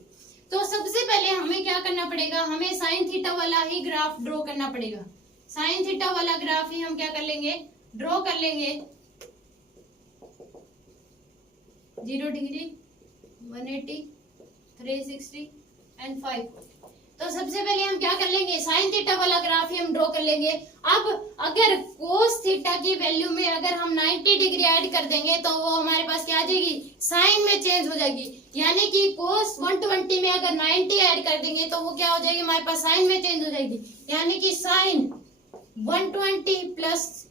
तो सबसे पहले हमें क्या करना पड़ेगा, हमें साइन थीटा वाला ही ग्राफ ड्रॉ करना पड़ेगा। साइन थीटा वाला ग्राफ ही हम क्या कर लेंगे, ड्रॉ कर लेंगे। 0 डिग्री, 180, 360 एंड 5। तो सबसे पहले हम क्या कर लेंगे, साइन थीटा वाला ग्राफ ही हम ड्रॉ कर लेंगे। अब अगर कोस थीटा की वैल्यू में अगर हम 90 डिग्री ऐड कर देंगे तो वो हमारे पास क्या आ जाएगी, साइन में चेंज हो जाएगी। यानी कि कोस 120 में अगर 90 ऐड कर देंगे तो वो क्या हो जाएगी, हमारे पास साइन में चेंज हो जाएगी। यानी कि साइन 120 प्लस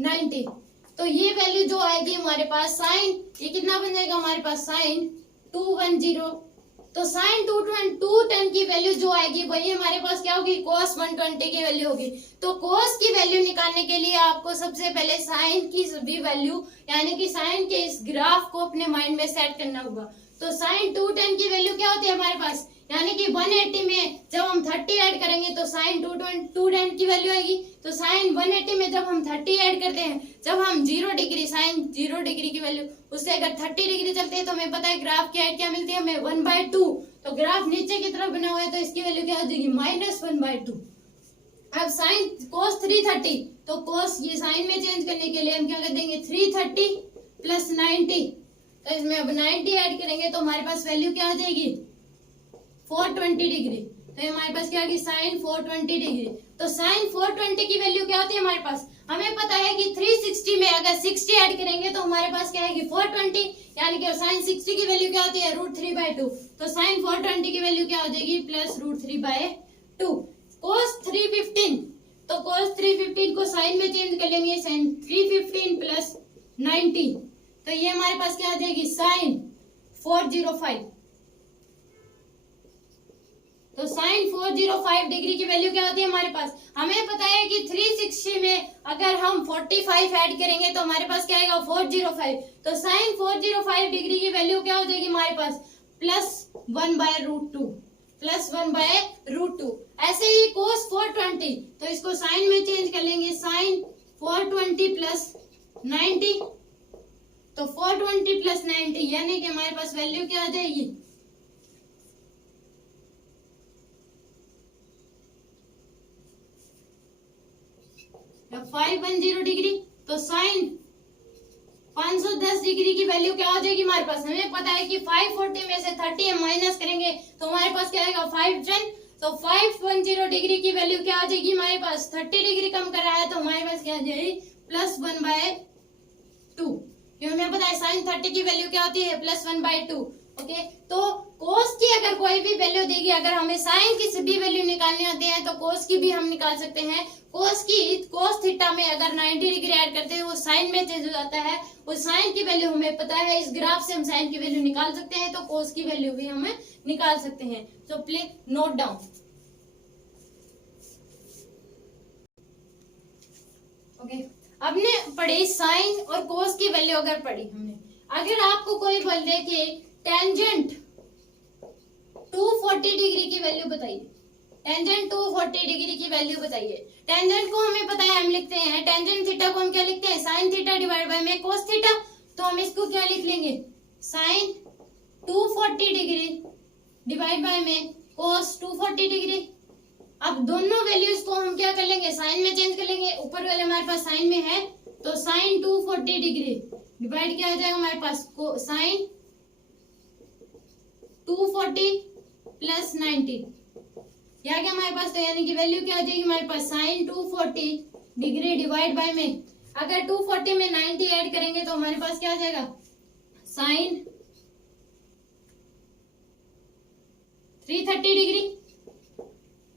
90, तो ये वैल्यू जो आएगी हमारे पास साइन, ये कितना बन जाएगा हमारे पास, साइन 210। तो साइन 210 की वैल्यू जो आएगी वही हमारे पास क्या होगी, कोस 120 की वैल्यू होगी। तो कोस की वैल्यू निकालने के लिए आपको सबसे पहले साइन की सभी वैल्यू यानी कि साइन के इस ग्राफ को अपने माइंड में सेट करना होगा। तो साइन 210 की वैल्यू क्या होती है हमारे पास, यानी कि 180 में जब हम 30 ऐड करेंगे तो साइन 210 की वैल्यू आएगी। तो साइन 180 में जब हम 30 ऐड करते हैं, जब हम 0 डिग्री, साइन 0 डिग्री की वैल्यू उससे अगर 30 डिग्री चलते हैं तो हमें पता है ग्राफ की हाइट क्या मिलती है हमें, 1/2। तो ग्राफ नीचे की तरफ बना हुआ है तो इसकी वैल्यू क्या हो जाएगी, -1/2। अब साइन कोस 330, तो कोस ये साइन में चेंज करने के लिए हम क्या कर देंगे, 330 प्लस 90। तो इसमें अब 90 ऐड करेंगे तो हमारे पास वैल्यू क्या आ जाएगी, 420 डिग्री। तो हमारे पास क्या होगी, साइन 420 डिग्री। तो साइन 420 की वैल्यू क्या होती है हमारे पास, हमें पता है कि 360 में अगर 60 ऐड करेंगे तो हमारे पास क्या आएगी, 420। यानी कि साइन 60 की वैल्यू क्या होती है, √3/2। तो साइन 420 की वैल्यू क्या हो जाएगी, +√3/2। कोस 315, तो कोस 315 को साइन में चेंज कर लेंगे, साइन 315 प्लस 90। तो ये हमारे पास क्या आ जाएगी, साइन 405। तो साइन 405 डिग्री की वैल्यू क्या होती है हमारे पास, हमें पता है कि 360 में अगर हम 45 ऐड करेंगे तो हमारे पास क्या आएगा, 405। तो साइन 405 डिग्री की वैल्यू क्या हो जाएगी हमारे पास, +1/√2, +1/√2। ऐसे ही कोस 420, तो इसको साइन में चेंज कर लेंगे, साइन 420 प्लस 90। तो 420 प्लस 90 यानी कि हमारे पास वैल्यू क्या आ जाएगी, 510 डिग्री। तो साइन 510 डिग्री की वैल्यू क्या हो जाएगी हमारे पास? हमें पता है कि 540 में से 30 हम माइनस करेंगे तो हमारे पास क्या आएगा 510। तो 510 डिग्री की वैल्यू क्या आ जाएगी हमारे पास? 30 डिग्री कम करा है तो हमारे पास क्या आ जाएगी +1/2, क्योंकि हमें पता है साइन 30 की वैल्यू क्या होती है +1/2। ओके, तो कोस की अगर कोई भी वैल्यू देगी, अगर हमें साइन की सभी वैल्यू निकालनी होती है तो कोस की भी हम निकाल सकते हैं। कोस थीटा में अगर 90 डिग्री ऐड करते हैं वो साइन में चेंज हो जाता है। उस साइन की वैल्यू हमें पता है, इस ग्राफ से हम साइन की वैल्यू निकाल सकते हैं, तो कोस की वैल्यू भी हमें निकाल सकते हैं। तो प्लीज नोट डाउन। ओके, हमने पढ़ी साइन और कोस की वैल्यू अगर पढ़ी हमने। अगर आपको कोई बोल दे कि टेंजेंट 240 डिग्री की वैल्यू बताइए, टेंजेंट 240 डिग्री की वैल्यू बताइए। टेंजेंट को हमें पता है, हम लिखते हैं टेंजेंट थीटा को हम क्या लिखते हैं? साइन थीटा डिवाइड बाय में कोस थीटा। तो हम इसको क्या लिख लेंगे? साइन 240 डिग्री डिवाइड बाय में कोस 240 डिग्री। अब दोनों वैल्यूज को हम क्या कर लेंगे? साइन में चेंज कर लेंगे। ऊपर वाले हमारे पास साइन में है तो साइन 240 डिग्री डिवाइड क्या आ जाएगा हमारे पास? साइन 240 प्लस 90 क्या क्या हमारे पास? तो यानी कि वैल्यू क्या आ जाएगी हमारे पास? साइन 240 डिग्री डिवाइड बाय में, अगर 240 में 90 ऐड करेंगे तो हमारे पास क्या आ जाएगा? Sine 330 degree.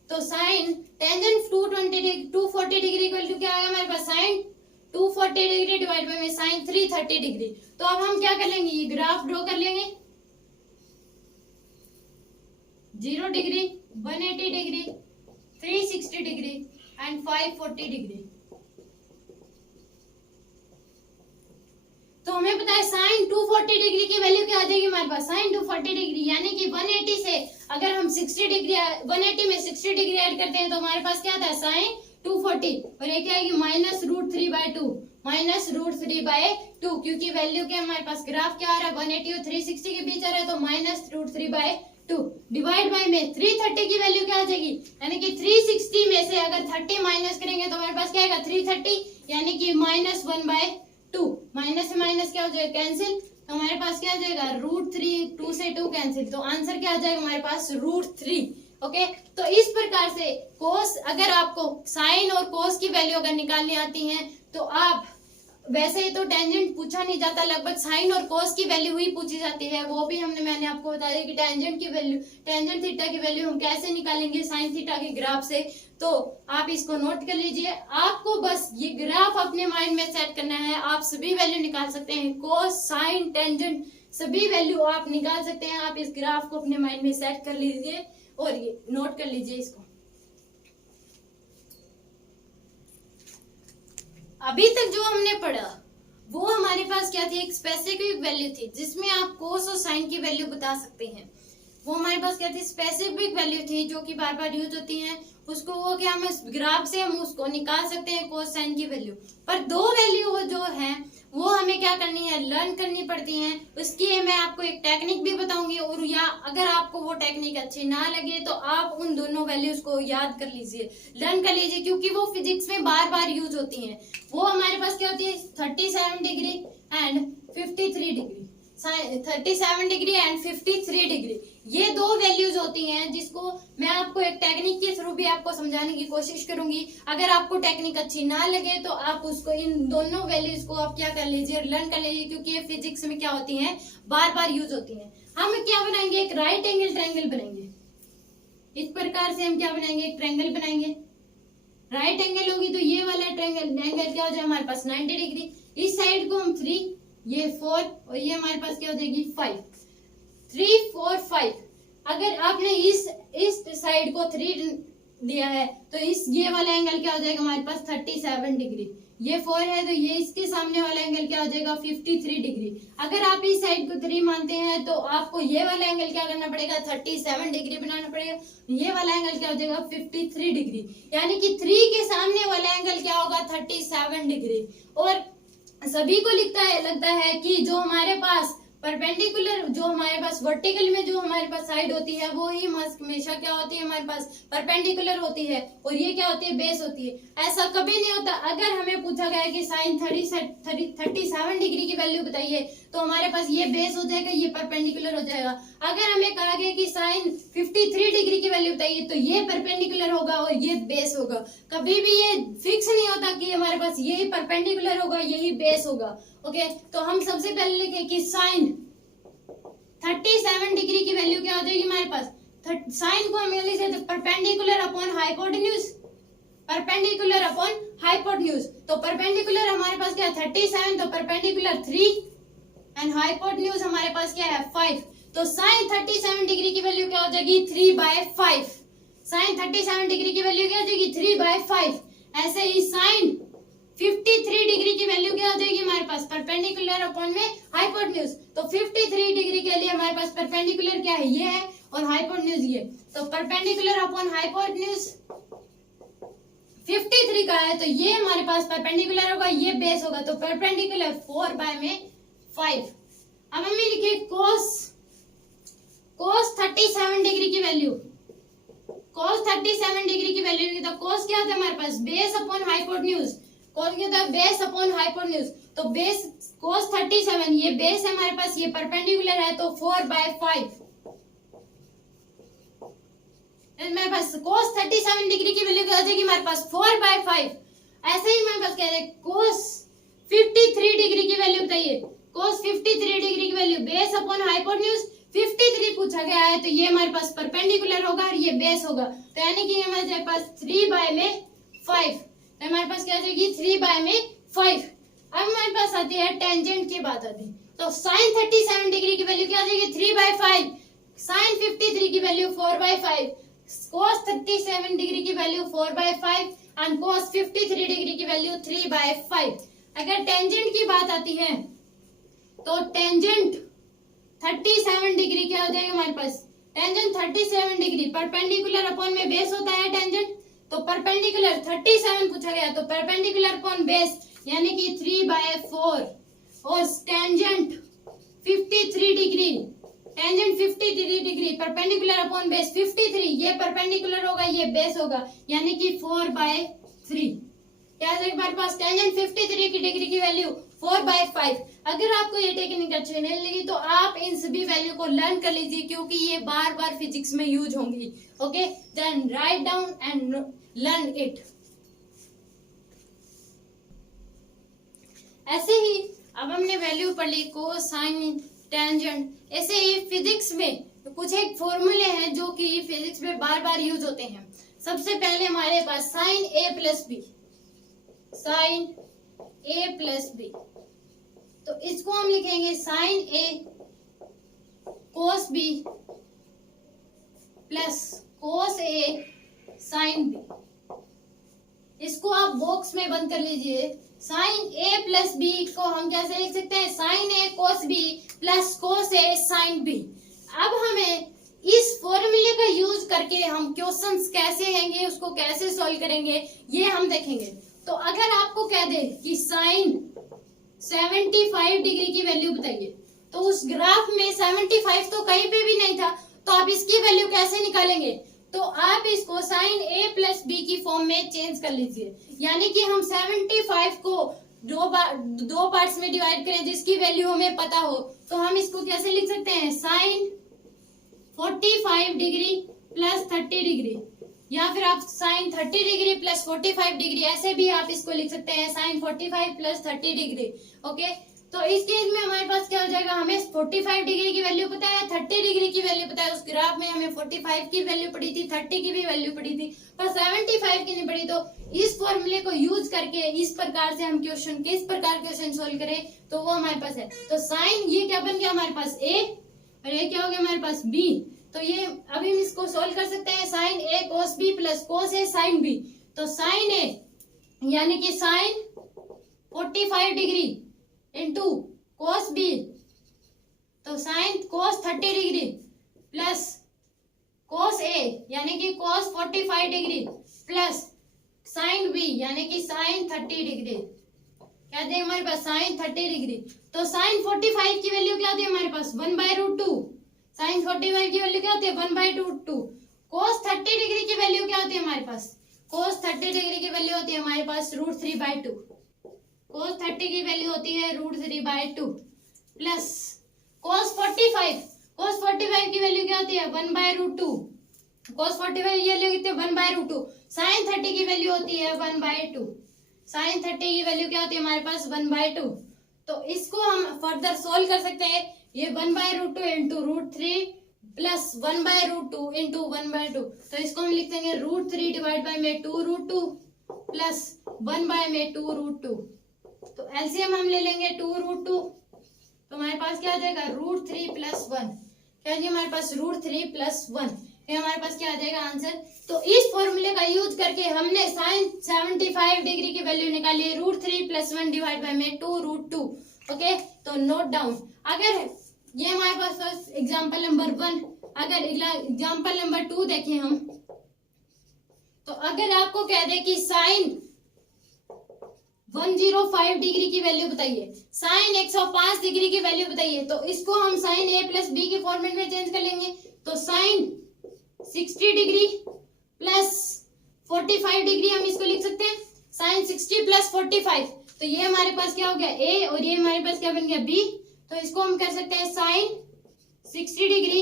तो sine tangent 240 degree equal to क्या आएगा हमारे पास? साइन 240 डिग्री डिवाइड बाय में साइन 330 डिग्री। तो अब हम क्या कर लेंगे? ये ग्राफ ड्रॉ कर लेंगे। 0 degree, 180 degree, 360 degree and 540 degree. तो हमें पता है साइन 240 डिग्री की वैल्यू क्या आ जाएगी हमारे पास? साइन 240 डिग्री यानी कि 180 से अगर हम 60 डिग्री 180 में 60 डिग्री ऐड करते हैं तो हमारे पास क्या आता है? साइन 240 और ये क्या आएगी? -√3/2, -√3/2, क्योंकि वैल्यू क्या हमारे पास? ग्राफ क्या आ रहा है? 180 और 360 के बीच आ रहा है तो -√3/2 डिवाइड बाय में 330 की वैल्यू क्या आ जाएगी? यानी कि 360 में से अगर 30 माइनस करेंगे तो हमारे पास क्या आएगा? 330 यानी कि -1/2। माइनस से माइनस क्या हो जाएगा? कैंसिल। तो हमारे पास क्या आ जाएगा? √3, 2 से 2 कैंसिल, तो आंसर क्या आ जाएगा हमारे पास? √3। ओके, तो इस प्रकार से कोस, अगर आपको साइन और कोस की वैल्यू अगर निकालनी आती है तो आप, वैसे तो टेंजेंट पूछा नहीं जाता, लगभग साइन और कोस की वैल्यू ही पूछी जाती है। वो भी मैंने आपको बताया कि टेंजेंट की वैल्यू, टेंजेंट थीटा की वैल्यू हम कैसे निकालेंगे साइन थीटा के ग्राफ से। तो आप इसको नोट कर लीजिए। आपको बस ये ग्राफ अपने माइंड में सेट करना है। आप सभी वैल्यू निकाल सकते हैं, कोस, साइन, टेंजेंट सभी वैल्यू आप निकाल सकते हैं। आप इस ग्राफ को अपने माइंड में सेट कर लीजिए और ये नोट कर लीजिए इसको। अभी तक जो हमने पढ़ा वो हमारे पास क्या थी? एक स्पेसिफिक वैल्यू थी जिसमें आप कोस और साइन की वैल्यू बता सकते हैं। वो हमारे पास क्या थी? स्पेसिफिक वैल्यू थी जो कि बार बार यूज होती हैं। उसको वो क्या, हम इस ग्राफ से हम उसको निकाल सकते हैं कोस साइन की वैल्यू। पर दो वैल्यू जो है वो हमें क्या करनी है? लर्न करनी पड़ती हैं। उसकी मैं आपको एक टेक्निक भी बताऊंगी, और या अगर आपको वो टेक्निक अच्छी ना लगे तो आप उन दोनों वैल्यूज को याद कर लीजिए, लर्न कर लीजिए, क्योंकि वो फिजिक्स में बार बार यूज होती हैं। वो हमारे पास क्या होती है? 37 degree and 53 degree, 37 degree and 53 degree, ये दो वैल्यूज होती हैं जिसको मैं आपको एक टेक्निक के थ्रू भी आपको समझाने की कोशिश करूंगी। अगर आपको टेक्निक अच्छी ना लगे तो आप उसको, इन दोनों वैल्यूज को आप क्या कर लीजिए? लर्न कर लीजिए, क्योंकि ये फिजिक्स में क्या होती हैं? बार बार यूज होती हैं। हम क्या बनाएंगे? एक राइट एंगल ट्रायंगल बनाएंगे। इस प्रकार से हम क्या बनाएंगे? एक ट्रायंगल बनाएंगे। राइट एंगल होगी तो ये वाला ट्रायंगल एंगल क्या हो जाए हमारे पास? 90 डिग्री। इस साइड को हम 3, ये 4 और ये हमारे पास क्या हो जाएगी? 5। 3, 4, 5। अगर आपने इस साइड को 3 दिया है तो ये वाला एंगल क्या हो जाएगा हमारे पास? 37 डिग्री। ये 4 है तो ये इसके सामने वाला एंगल क्या हो जाएगा? 53 डिग्री। अगर आप इस साइड को 3 मानते हैं तो आपको ये वाला एंगल क्या करना पड़ेगा? 37 डिग्री बनाना पड़ेगा। ये वाला एंगल क्या हो जाएगा? 53 डिग्री। यानी कि 3 के सामने वाला एंगल क्या होगा? 37 डिग्री। और सभी को लगता है कि जो हमारे पास परपेंडिकुलर जो हमारे पास वर्टिकल में जो हमारे पास साइड होती है वो ही हमेशा क्या होती है, हमारे पास परपेंडिकुलर होती है, और ये क्या होती है, बेस होती है। ऐसा कभी नहीं होता। अगर हमें पूछा गया है कि साइन 37 डिग्री की वैल्यू बताइए, तो हमारे पास ये बेस हो जाएगा, ये परपेंडिकुलर हो जाएगा। अगर हमें कहा गया कि साइन 53 डिग्री की वैल्यू बताइए, तो ये परपेंडिकुलर होगा और ये बेस होगा। कभी भी ये फिक्स नहीं होता कि हमारे पास यही परपेंडिकुलर होगा, यही बेस होगा। ओके, तो हम सबसे पहले लिखें कि साइन 37 डिग्री की वैल्यू क्या हो जाएगी हमारे पास, साइन को हम लिख सकते perpendicular upon hypotenuse, perpendicular upon hypotenuse. तो परपेंडिकुलर हमारे पास क्या है 37, तो परपेंडिकुलर 3 एंड हाइपोटेन्यूज हमारे पास क्या है 5। तो साइन 37 डिग्री की वैल्यू क्या हो जाएगी 3/5। साइन 37 डिग्री की वैल्यू क्या हो जाएगी 3/5। ऐसे ही साइन 53 डिग्री की वैल्यू क्या हो जाएगी हमारे पास, परपेंडिकुलर अपॉन में हाइपोटेन्यूज। तो 53 डिग्री के लिए हमारे पास परपेंडिकुलर क्या है, ये है, और हाइपोटेन्यूज ये। तो परपेंडिकुलर अपॉन हाइपोटेन्यूज 53 का है, तो ये हमारे पास परपेंडिकुलर होगा, ये बेस होगा। तो परपेंडिकुलर 4/5। अब हमें लिखे cos 37 डिग्री की वैल्यू, cos 37 डिग्री की वैल्यू, तो cos क्या होता है हमारे पास, बेस अपॉन हाइपोटेन्यूज। कौन क्या होता है, बेस अपॉन हाइपोटेन्यूज। तो बेस cos 37 ये बेस है हमारे पास, ये परपेंडिकुलर है, तो 4/5 मेरे पास cos 37 डिग्री की वैल्यू क्या हो जाएगी हमारे पास 4/5। ऐसे ही हमारे पास कह रहे हैं cos 53 डिग्री की वैल्यू बताइए, cos 53 डिग्री की वैल्यू बेस अपॉन हाइपोटेन्यूज। 53 पूछा गया है, तो ये हमारे पास परपेंडिकुलर होगा और ये बेस होगा। तो यानी कि हमारे पास 3/5, तो हमारे पास क्या आ जाएगी 3/5। अब हमारे पास आती है टेंजेंट की बात आती है। तो साइन 37 डिग्री की वैल्यू क्या आ जाएगी 3/5, साइन 53 की वैल्यू 4/5, cos 37 डिग्री की वैल्यू 4/5 एंड cos 53 डिग्री की वैल्यू 3/5। अगर टेंजेंट की बात आती है, तो टेंजेंट 37 डिग्री क्या हो जाएगा हमारे पास, टेंजेंट 37 डिग्री परपेंडिकुलर अपॉन में बेस होता है टेंजेंट। तो परपेंडिकुलर 37 पूछा गया, तो परपेंडिकुलर अपॉन बेस यानी कि 3/4, और tangent 53 degree, tangent 53 degree perpendicular upon base 53, ये परपेंडिकुलर होगा, ये बेस होगा, यानी कि 4/3। क्या है हमारे पास टेंजेंट 53 की डिग्री की वैल्यू 4/5। अगर आपको ये टेक्निक अच्छी नहीं लगी, तो आप इन सभी वैल्यू को लर्न कर लीजिए, क्योंकि ये बार बार फिजिक्स में यूज होंगी। Okay, then write down and learn it. ऐसे ही अब हमने वैल्यू पढ़ ली कोसाइन, टेंजेंट। ऐसे ही फिजिक्स में कुछ एक फॉर्मूले हैं जो कि फिजिक्स में बार बार यूज होते हैं। सबसे पहले हमारे पास sign A plus B, sine A plus B, तो इसको हम लिखेंगे sign A cos B plus cos A sine B. इसको आप बॉक्स में बंद कर लीजिए। साइन ए प्लस बी को हम कैसे लिख सकते हैं, sine A cos B plus cos A sine B. अब हमें इस फॉर्मूले का यूज करके हम क्वेश्चंस कैसे हैंगे, उसको कैसे सॉल्व करेंगे, ये हम देखेंगे। तो अगर आपको कह दे कि साइन 75 डिग्री की वैल्यू बताइए, तो उस ग्राफ में 75 तो कहीं पे भी नहीं था, तो आप इसकी वैल्यू कैसे निकालेंगे। तो आप इसको साइन ए प्लस बी की फॉर्म में चेंज कर लीजिए, यानी कि हम 75 को दो पार्ट्स में डिवाइड करें जिसकी वैल्यू हमें पता हो। तो हम इसको कैसे लिख सकते हैं, साइन 45 डिग्री प्लस 30 डिग्री, या फिर आप साइन 30 डिग्री प्लस 45 डिग्री, ऐसे भी आप इसको लिख सकते हैं, साइन 45 प्लस 30 डिग्री। ओके, तो इस केस में हमारे पास क्या हो जाएगा, हमें 45 डिग्री की वैल्यू पता है, 30 डिग्री की वैल्यू पता है। उस ग्राफ में हमें 45 की वैल्यू पड़ी थी, 30 की भी वैल्यू पड़ी थी, पर 75 की नहीं पड़ी। तो इस फॉर्मूले को यूज करके इस प्रकार से हम क्वेश्चन किस प्रकार क्वेश्चन सोल्व करें, तो वो हमारे पास है। तो साइन ये क्या बन गया हमारे पास ए, और ये क्या हो गया हमारे पास बी। तो ये अभी हम इसको सोल्व कर सकते हैं, sine A cos B plus cos A sine B. तो साइन ए यानी कि sine 45 degree into cos B, तो sine cos 30 degree plus cos A यानी कि cos 45 degree plus sine B यानी कि साइन 30 डिग्री। क्या देगा हमारे पास साइन 30 डिग्री। तो साइन 45 की वैल्यू क्या होती है हमारे पास 1/√2। साइन 45 की वैल्यू क्या होती है 1/√2। कोस 30 डिग्री की वैल्यू क्या होती है हमारे पास, कोस 30 डिग्री की वैल्यू होती है हमारे पास √3/2। कोस 30 की वैल्यू होती है √3/2 प्लस कोस 45। कोस 45 की वैल्यू क्या होती है 1/√2। कोस 45 की वैल्यू कितनी है 1/√2। साइन 30 की वैल्यू होती है 1/2। साइन 30 की वैल्यू क्या होती है हमारे पास 1/2। तो इसको हम फर्दर सोल्व कर सकते हैं। ये 1/√2 इंटू √3 प्लस 1/√2 इंटू 1/2। तो इसको हम लिख देंगे √3 डिवाइड बाय में 2√2 प्लस 1/2√2। तो एलसीएम हम ले लेंगे 2√2। तो हमारे पास क्या आ जाएगा √3 प्लस 1। क्या है हमारे पास √3 प्लस 1। ये हमारे पास क्या आ जाएगा आंसर। तो इस फॉर्मूले का यूज करके हमने साइन 75 डिग्री की वैल्यू निकाली है √3 प्लस 1 डिवाइड बाय में 2√2। ओके, तो नोट डाउन। अगर ये हमारे पास एग्जाम्पल नंबर 1, अगर एग्जाम्पल नंबर 2 देखें हम, तो अगर आपको कह दे कि साइन 105 डिग्री की वैल्यू बताइए, साइन 105 डिग्री की वैल्यू बताइए, तो इसको हम साइन a प्लस बी के फॉर्मेट में चेंज कर लेंगे। तो साइन 60 डिग्री प्लस 45 डिग्री हम इसको लिख सकते हैं। साइन 60 प्लस 45, तो ये हमारे पास क्या हो गया a और ये हमारे पास क्या बन गया b। तो इसको हम कर सकते हैं sine 60 degree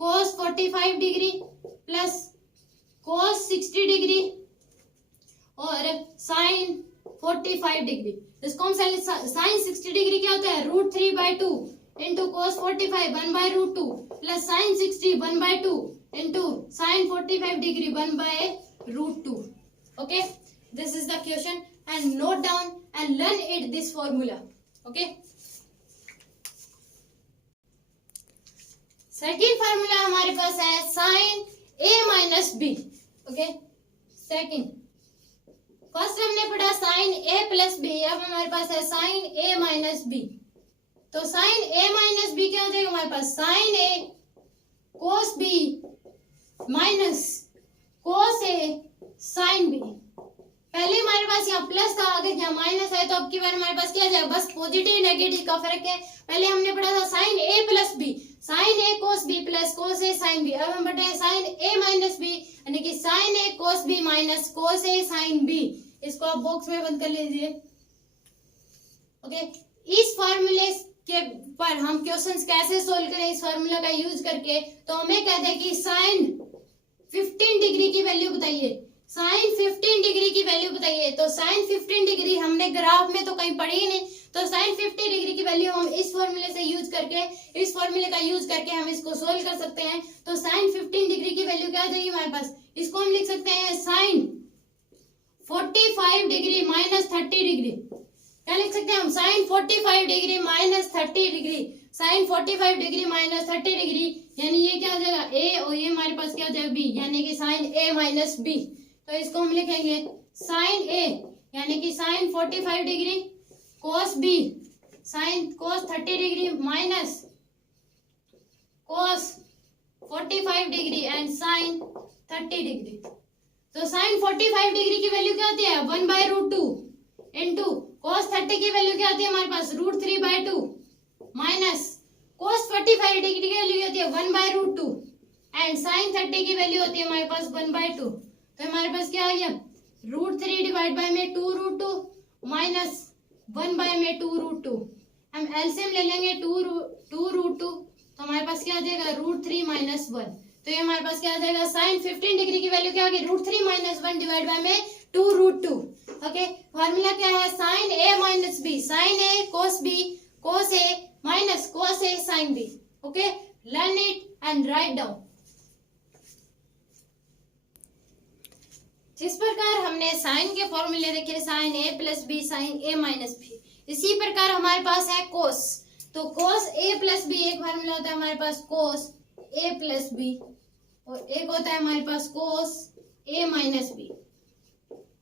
cos 45 degree plus cos 60 degree और साइन 45 डिग्री। इसको हम साइन 60 डिग्री क्या होता है √3/2 into cos 45 1/√2 plus sine 60 1/2 into sine 45 degree 1/√2। Okay, this is the question and note down and learn it this formula. Okay, second formula हमारे पास है sine a minus B. Okay, second, first हमने पढ़ा sign a plus B, अब हमारे पास है sine a minus B. तो साइन a माइनस बी क्या हो जाएगा हमारे पास sine a cos b minus cos a sine b। पहले हमारे पास यहाँ प्लस था, अगर यहाँ माइनस है तो अब की बार हमारे पास क्या जाएगा, बस पॉजिटिव नेगेटिव का फर्क है। पहले हमने पढ़ा था sine a plus B, sine a cos b plus cos a sine b। अब हम पढ़ रहे हैं साइन a माइनस बी, यानी कि sine a cos b minus cos a sine b। इसको आप बॉक्स में बंद कर लीजिए। ओके, इस फॉर्मूले के पर हम क्वेश्चंस कैसे सोल्व करें इस फॉर्मूला का यूज करके, तो हमें कहते हैं कि साइन 15 डिग्री की वैल्यू बताइए, साइन 15 डिग्री की वैल्यू बताइए। तो साइन 15 डिग्री हमने ग्राफ में तो कहीं पढ़ी ही नहीं, तो साइन 50 डिग्री की वैल्यू हम इस फॉर्मूले से यूज करके, इस फॉर्मूले का यूज करके हम इसको सोल्व कर सकते हैं। तो साइन 15 डिग्री की वैल्यू क्या आ जाएगी हमारे पास, इसको हम लिख सकते हैं साइन 45 डिग्री माइनस 30 डिग्री। क्या लिख सकते हैं हम, sine 45 degree minus 30 degree, sine 45 degree minus 30 degree, यानी ये क्या हो जाएगा a और ये हमारे पास क्या हो जाएगा b, यानी कि साइन a माइनस b। तो इसको हम लिखेंगे साइन a यानी कि sine 45 degree cos b sine cos 30 degree minus cos 45 degree and sine 30 degree. तो साइन 45 डिग्री की वैल्यू क्या होती है 1/√2 इंटू कोस 30 की वैल्यू क्या होती है हमारे पास √3/2 माइनस कोस 45 डिग्री की वैल्यू होती है 1/√2 एंड साइन 30 की वैल्यू होती है हमारे पास 1/2। तो हमारे पास क्या आ गया √3 डिवाइड बाय में 2√2 माइनस 1/2√2। हम एलसीएम ले लेंगे 2√2, तो हमारे पास क्या आ जाएगा √3 माइनस 1। तो ये हमारे पास क्या आ जाएगा साइन 15 डिग्री की वैल्यू क्या आ गई √3 माइनस 1 डिवाइड बाय में 2√2। ओके, फॉर्मूला क्या है sine a minus B, sine a cos b cos a minus cos a sine b। Okay, learn it and write down. जिस प्रकार हमने साइन के फॉर्मूले देखे sine a plus B sine a minus B, इसी प्रकार हमारे पास है कोस। तो कोस a प्लस बी एक फॉर्मूला होता है हमारे पास कोस a प्लस बी और एक होता है हमारे पास cos a minus B,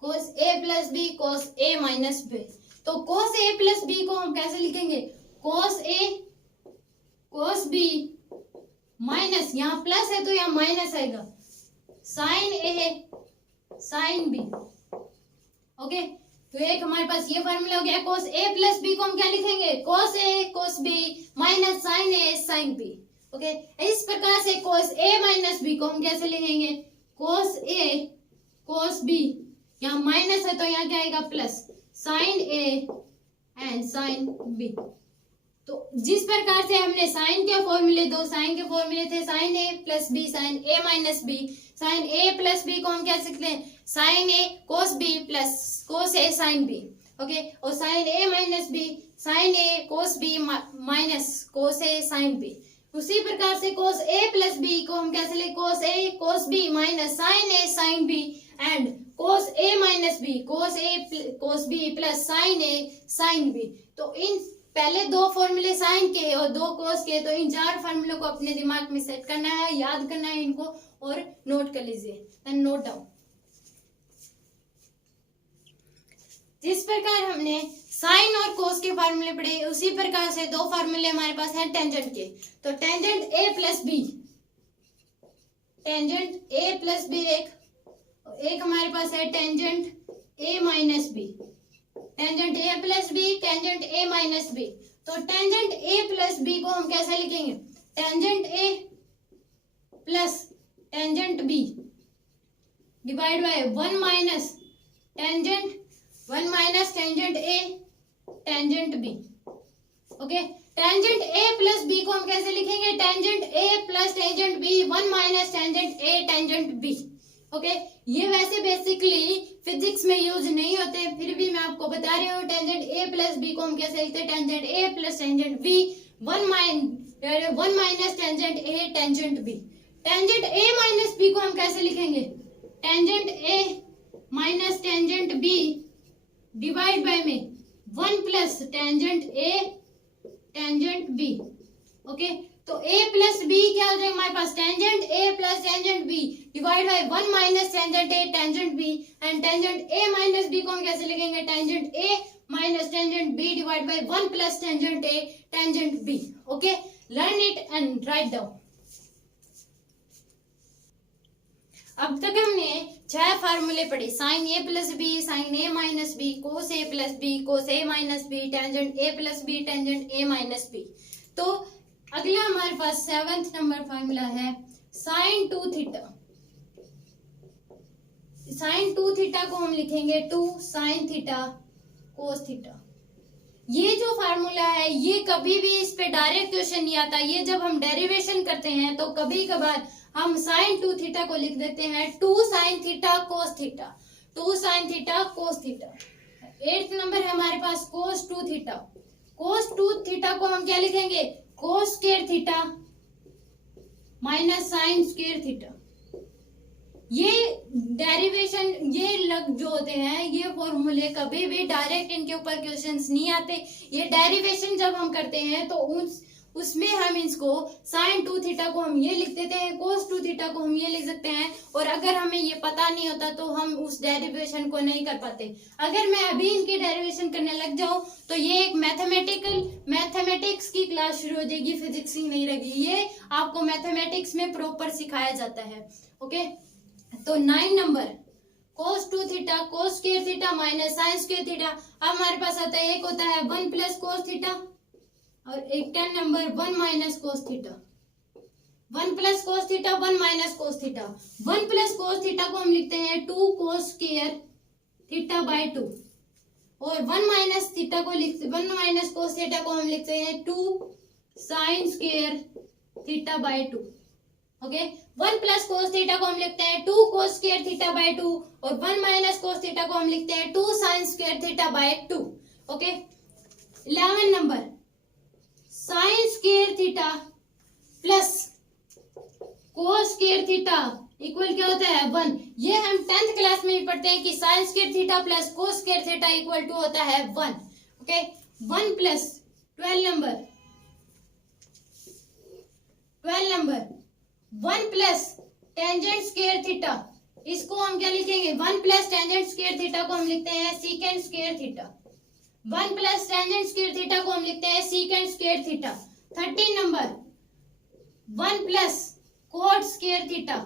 cos a plus B cos a minus B. तो कोस a प्लस बी को हम कैसे लिखेंगे cos a cos b minus, यहाँ प्लस है तो यहाँ माइनस आएगा sine a sine b। Okay, तो एक हमारे पास ये फॉर्मूला हो गया। cos a प्लस बी को हम क्या लिखेंगे, cos a cos b minus sin a sin b। Okay, इस प्रकार से cos a माइनस b को हम कैसे लिखेंगे, cos a cos b, यहाँ माइनस है तो यहाँ क्या आएगा plus, sin a and sin b। तो जिस प्रकार से हमने साइन के फॉर्मूले, दो साइन के फॉर्मूले थे, sign A plus B sine A minus B, sine A plus B को हम क्या लिखते हैं, sine A cos B plus cos A sine B. Okay, और sign A minus B sine A cos B minus cos A sine B. उसी प्रकार से कोस A plus B को हम कैसे लिखें, cos A cos B minus sine A sine B and cos A minus B cos A cos B plus sine A sine B. तो इन पहले दो फॉर्मूले साइन के और दो कोस के, तो इन चार फॉर्मूलों को अपने दिमाग में सेट करना है, याद करना है इनको और नोट कर लीजिए, देन नोट डाउन। जिस प्रकार हमने साइन और कोस के फार्मूले पढ़े, उसी प्रकार से दो फार्मूले हमारे पास हैं टेंजेंट के। तो tangent A plus B, tangent A plus B एक हमारे पास है tangent A minus B, tangent A plus B, tangent A minus B. तो टेंजेंट ए प्लस बी को हम कैसे लिखेंगे, tangent A plus tangent B divide by one minus tangent A tangent B. Okay, tangent A plus B को हम कैसे लिखेंगे, tangent A plus tangent B one minus tangent A tangent B. Okay, ये वैसे बेसिकली फिजिक्स में use नहीं होते, फिर भी मैं आपको बता रही हूँ। टेंजेंट ए प्लस बी को हम कैसे लिखते हैं, tangent A plus tangent B one minus tangent A tangent B. Tangent A minus B को हम कैसे लिखेंगे, tangent A minus tangent B divide by में one plus tangent A tangent B. Okay, तो a प्लस बी क्या हो जाएगा हमारे पास, tangent a plus tangent b divide by one minus tangent a tangent b and tangent a minus b को हम कैसे लिखेंगे, tangent a minus tangent b divide by one plus tangent a tangent b। Okay, learn it and write down. अब तक हमने 6 फार्मूले पढ़े, sine A plus B, sine A minus B, cos A plus B, cos A minus B, tangent A plus B, tangent A minus B. तो अगला हमारे पास 7th number formula है साइन 2 थीटा। साइन 2 थीटा को हम लिखेंगे 2 sine theta cos theta. ये जो फार्मूला है ये कभी भी इस पे डायरेक्ट क्वेश्चन नहीं आता, ये जब हम डेरिवेशन करते हैं तो कभी कभार हम साइन 2 थीटा को लिख देते हैं 2 sine theta cos theta, 2 sine theta cos theta. 8th number है हमारे पास कोस 2 थीटा। कोस 2 थीटा को हम क्या लिखेंगे, कोस square theta minus sign square theta. ये डेरिवेशन जो होते हैं ये फॉर्मूले कभी भी डायरेक्ट इनके ऊपर क्वेश्चंस नहीं आते। ये डेरिवेशन जब हम करते हैं तो उसमें हम इसको साइन 2 थीटा को हम ये लिख देते हैं, कोस 2 थीटा को हम ये लिख सकते हैं। और अगर हमें ये पता नहीं होता तो हम उस डेरिवेशन को नहीं कर पाते। अगर मैं अभी इनकी डेरिवेशन करने लग जाऊं तो ये एक मैथमेटिक्स की क्लास शुरू हो जाएगी, फिजिक्स की नहीं रहेगी। ये आपको मैथमेटिक्स में प्रॉपर सिखाया जाता है। ओके, तो 9 नंबर कोस 2 theta cos square theta minus sign square theta. अब हमारे पास आता है, एक होता है 1 प्लस कोस थीटा और एक 10 number 1 minus cos theta. 1 plus cos theta 1 minus cos theta. 1 plus cos theta को हम लिखते हैं 2 कोस स्क्वायर थीटा बाय 2 और 1 माइनस कोस थीटा को हम लिखते हैं 2 sign square theta by 2। Okay, 1 plus cos theta को हम लिखते हैं 2 कोस स्क्वायर थीटा बाय 2 और 1 माइनस कोस थीटा को हम लिखते हैं 2 sign square theta by 2। Okay, 11 number sign square theta plus cos square theta equal क्या होता है 1। ये हम 10th क्लास में भी पढ़ते हैं कि sine square theta plus cos square theta equal to होता है 1। ओके, 1 plus 12 number 1 plus tangent square theta, इसको हम क्या लिखेंगे, 1 प्लस टेंजेंट स्क्वायर थीटा को हम लिखते हैं secant square theta. 1 plus tangent square theta को हम लिखते हैं secant square theta. 13 number 1 plus coat square theta.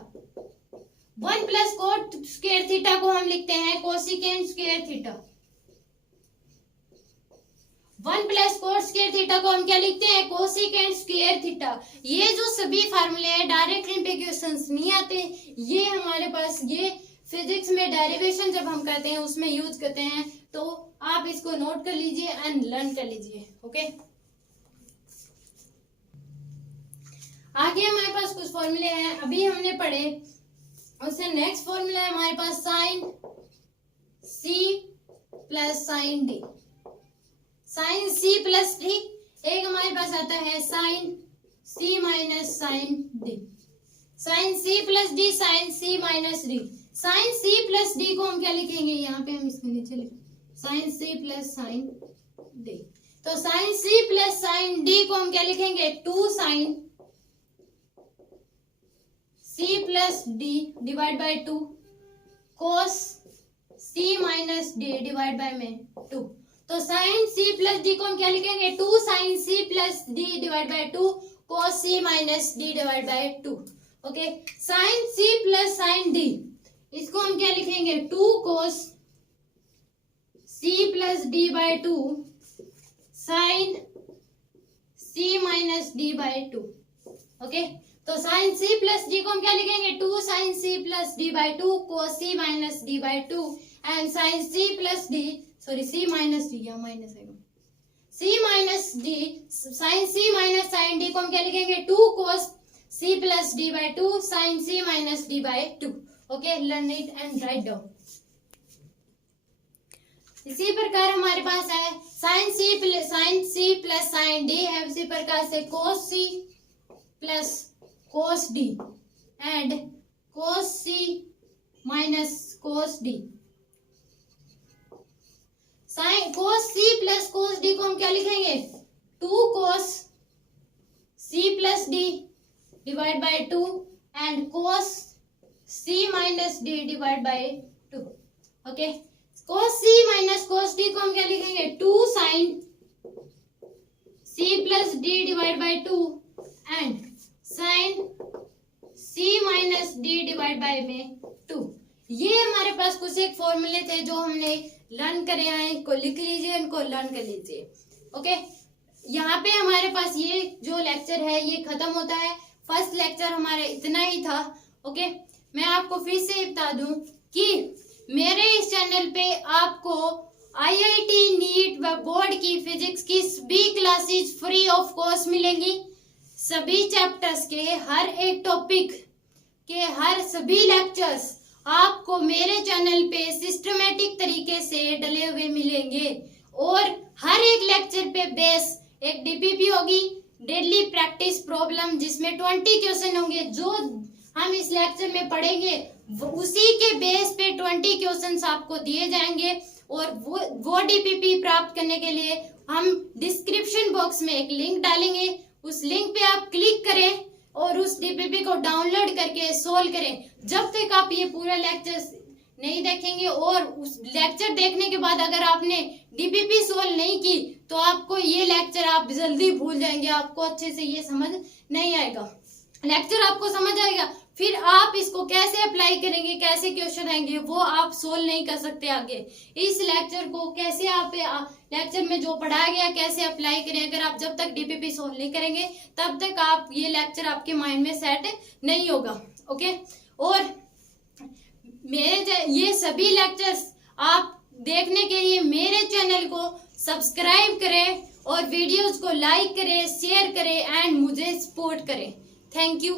1 plus coat square theta को हम लिखते हैं cosecant square theta. 1 plus cos square theta को हम क्या लिखते हैं, कोसेकेंट स्क्वायर थीटा। ये जो सभी फार्मूले हैं डायरेक्टली पे क्वेश्चंस नहीं आते, ये हमारे पास ये फिजिक्स में डेरिवेशन जब हम करते हैं उसमें यूज करते हैं, तो आप इसको नोट कर लीजिए एंड लर्न कर लीजिए। ओके, आगे हमारे पास कुछ फॉर्मूले हैं अभी हमने पढ़े, उससे नेक्स्ट फॉर्मूला है हमारे पास sine C plus sine D. Sine C plus D, एक हमारे पास आता है sine C minus sine D. Sine C plus D, sine C minus D. Sine C plus D को हम क्या लिखेंगे, यहाँ पे हम इसके नीचे लिखेंगे sine C plus sine D. तो sine C plus sine D को हम क्या लिखेंगे, 2 sine C plus D divide by 2 cos C minus D divide by में 2। तो साइन सी प्लस डी को हम क्या लिखेंगे, 2 sine C plus D divide by 2 cos C minus D divide by 2। Okay, sine C plus sine D, इसको हम क्या लिखेंगे, 2 cos C plus D by 2 sine C minus D by 2। Okay, तो sine C plus D को हम क्या लिखेंगे, 2 sine C plus D by 2 cos C minus D by 2 and sine C plus D, sorry C minus D, यहाँ minus है, C minus D, sine C minus sine D को हम क्या लिखेंगे, 2 cos C plus D by 2 sine C minus D by 2। Okay, learn it and write down. इसी प्रकार हमारे पास है sine C plus sine D है, इसी प्रकार से cos C plus cos D and cos C minus cos D. Sine cos C plus cos D को हम क्या लिखेंगे, 2 cos C plus D divide by 2 and cos C minus D divide by 2। Okay, cos C minus cos D को हम क्या लिखेंगे, 2 sine C plus D divide by 2 and sine C minus D divide by में 2। ये हमारे पास कुछ एक फॉर्मूले थे जो हमने लर्न करे हैं, इनको लिख लीजिए, इनको लर्न कर लीजिए। ओके, यहाँ पे हमारे पास ये जो लेक्चर है ये खत्म होता है। फर्स्ट लेक्चर हमारे इतना ही था। ओके, मैं आपको फिर से बता दूं कि मेरे इस चैनल पे आपको आईआईटी नीट व बोर्ड की फिजिक्स की सभी क्लासेस फ्री ऑफ कॉस्ट मिलेंगी। सभी चैप्टर्स के हर एक टॉपिक के हर सभी लेक्चर्स आपको मेरे चैनल पे सिस्टमेटिक तरीके से डले हुए मिलेंगे और हर एक लेक्चर पे बेस एक डीपीपी होगी, डेली प्रैक्टिस प्रॉब्लम, जिसमें 20 क्वेश्चन होंगे। जो हम इस लेक्चर में पढ़ेंगे उसी के बेस पे 20 क्वेश्चंस आपको दिए जाएंगे और वो डीपीपी प्राप्त करने के लिए हम डिस्क्रिप्शन बॉक्स में एक लिंक डालेंगे। उस लिंक पे आप क्लिक करें और उस डीपीपी को डाउनलोड करके सोल्व करें। जब तक आप ये पूरा लेक्चर नहीं देखेंगे और उस लेक्चर देखने के बाद अगर आपने डीपीपी सोल्व नहीं की तो आपको ये लेक्चर आप जल्दी भूल जाएंगे, आपको अच्छे से ये समझ नहीं आएगा। लेक्चर आपको समझ आएगा, फिर आप इसको कैसे अप्लाई करेंगे, कैसे क्वेश्चन आएंगे वो आप सोल्व नहीं कर सकते आगे। इस लेक्चर को कैसे आप लेक्चर में जो पढ़ाया गया कैसे अप्लाई करें, अगर आप जब तक डीपीपी सोल्व नहीं करेंगे तब तक आप ये लेक्चर आपके माइंड में सेट नहीं होगा। ओके, और मेरे ये सभी लेक्चर्स आप देखने के लिए मेरे चैनल को सब्सक्राइब करें और वीडियोस को लाइक करें, शेयर करें एंड मुझे सपोर्ट करें। Thank you.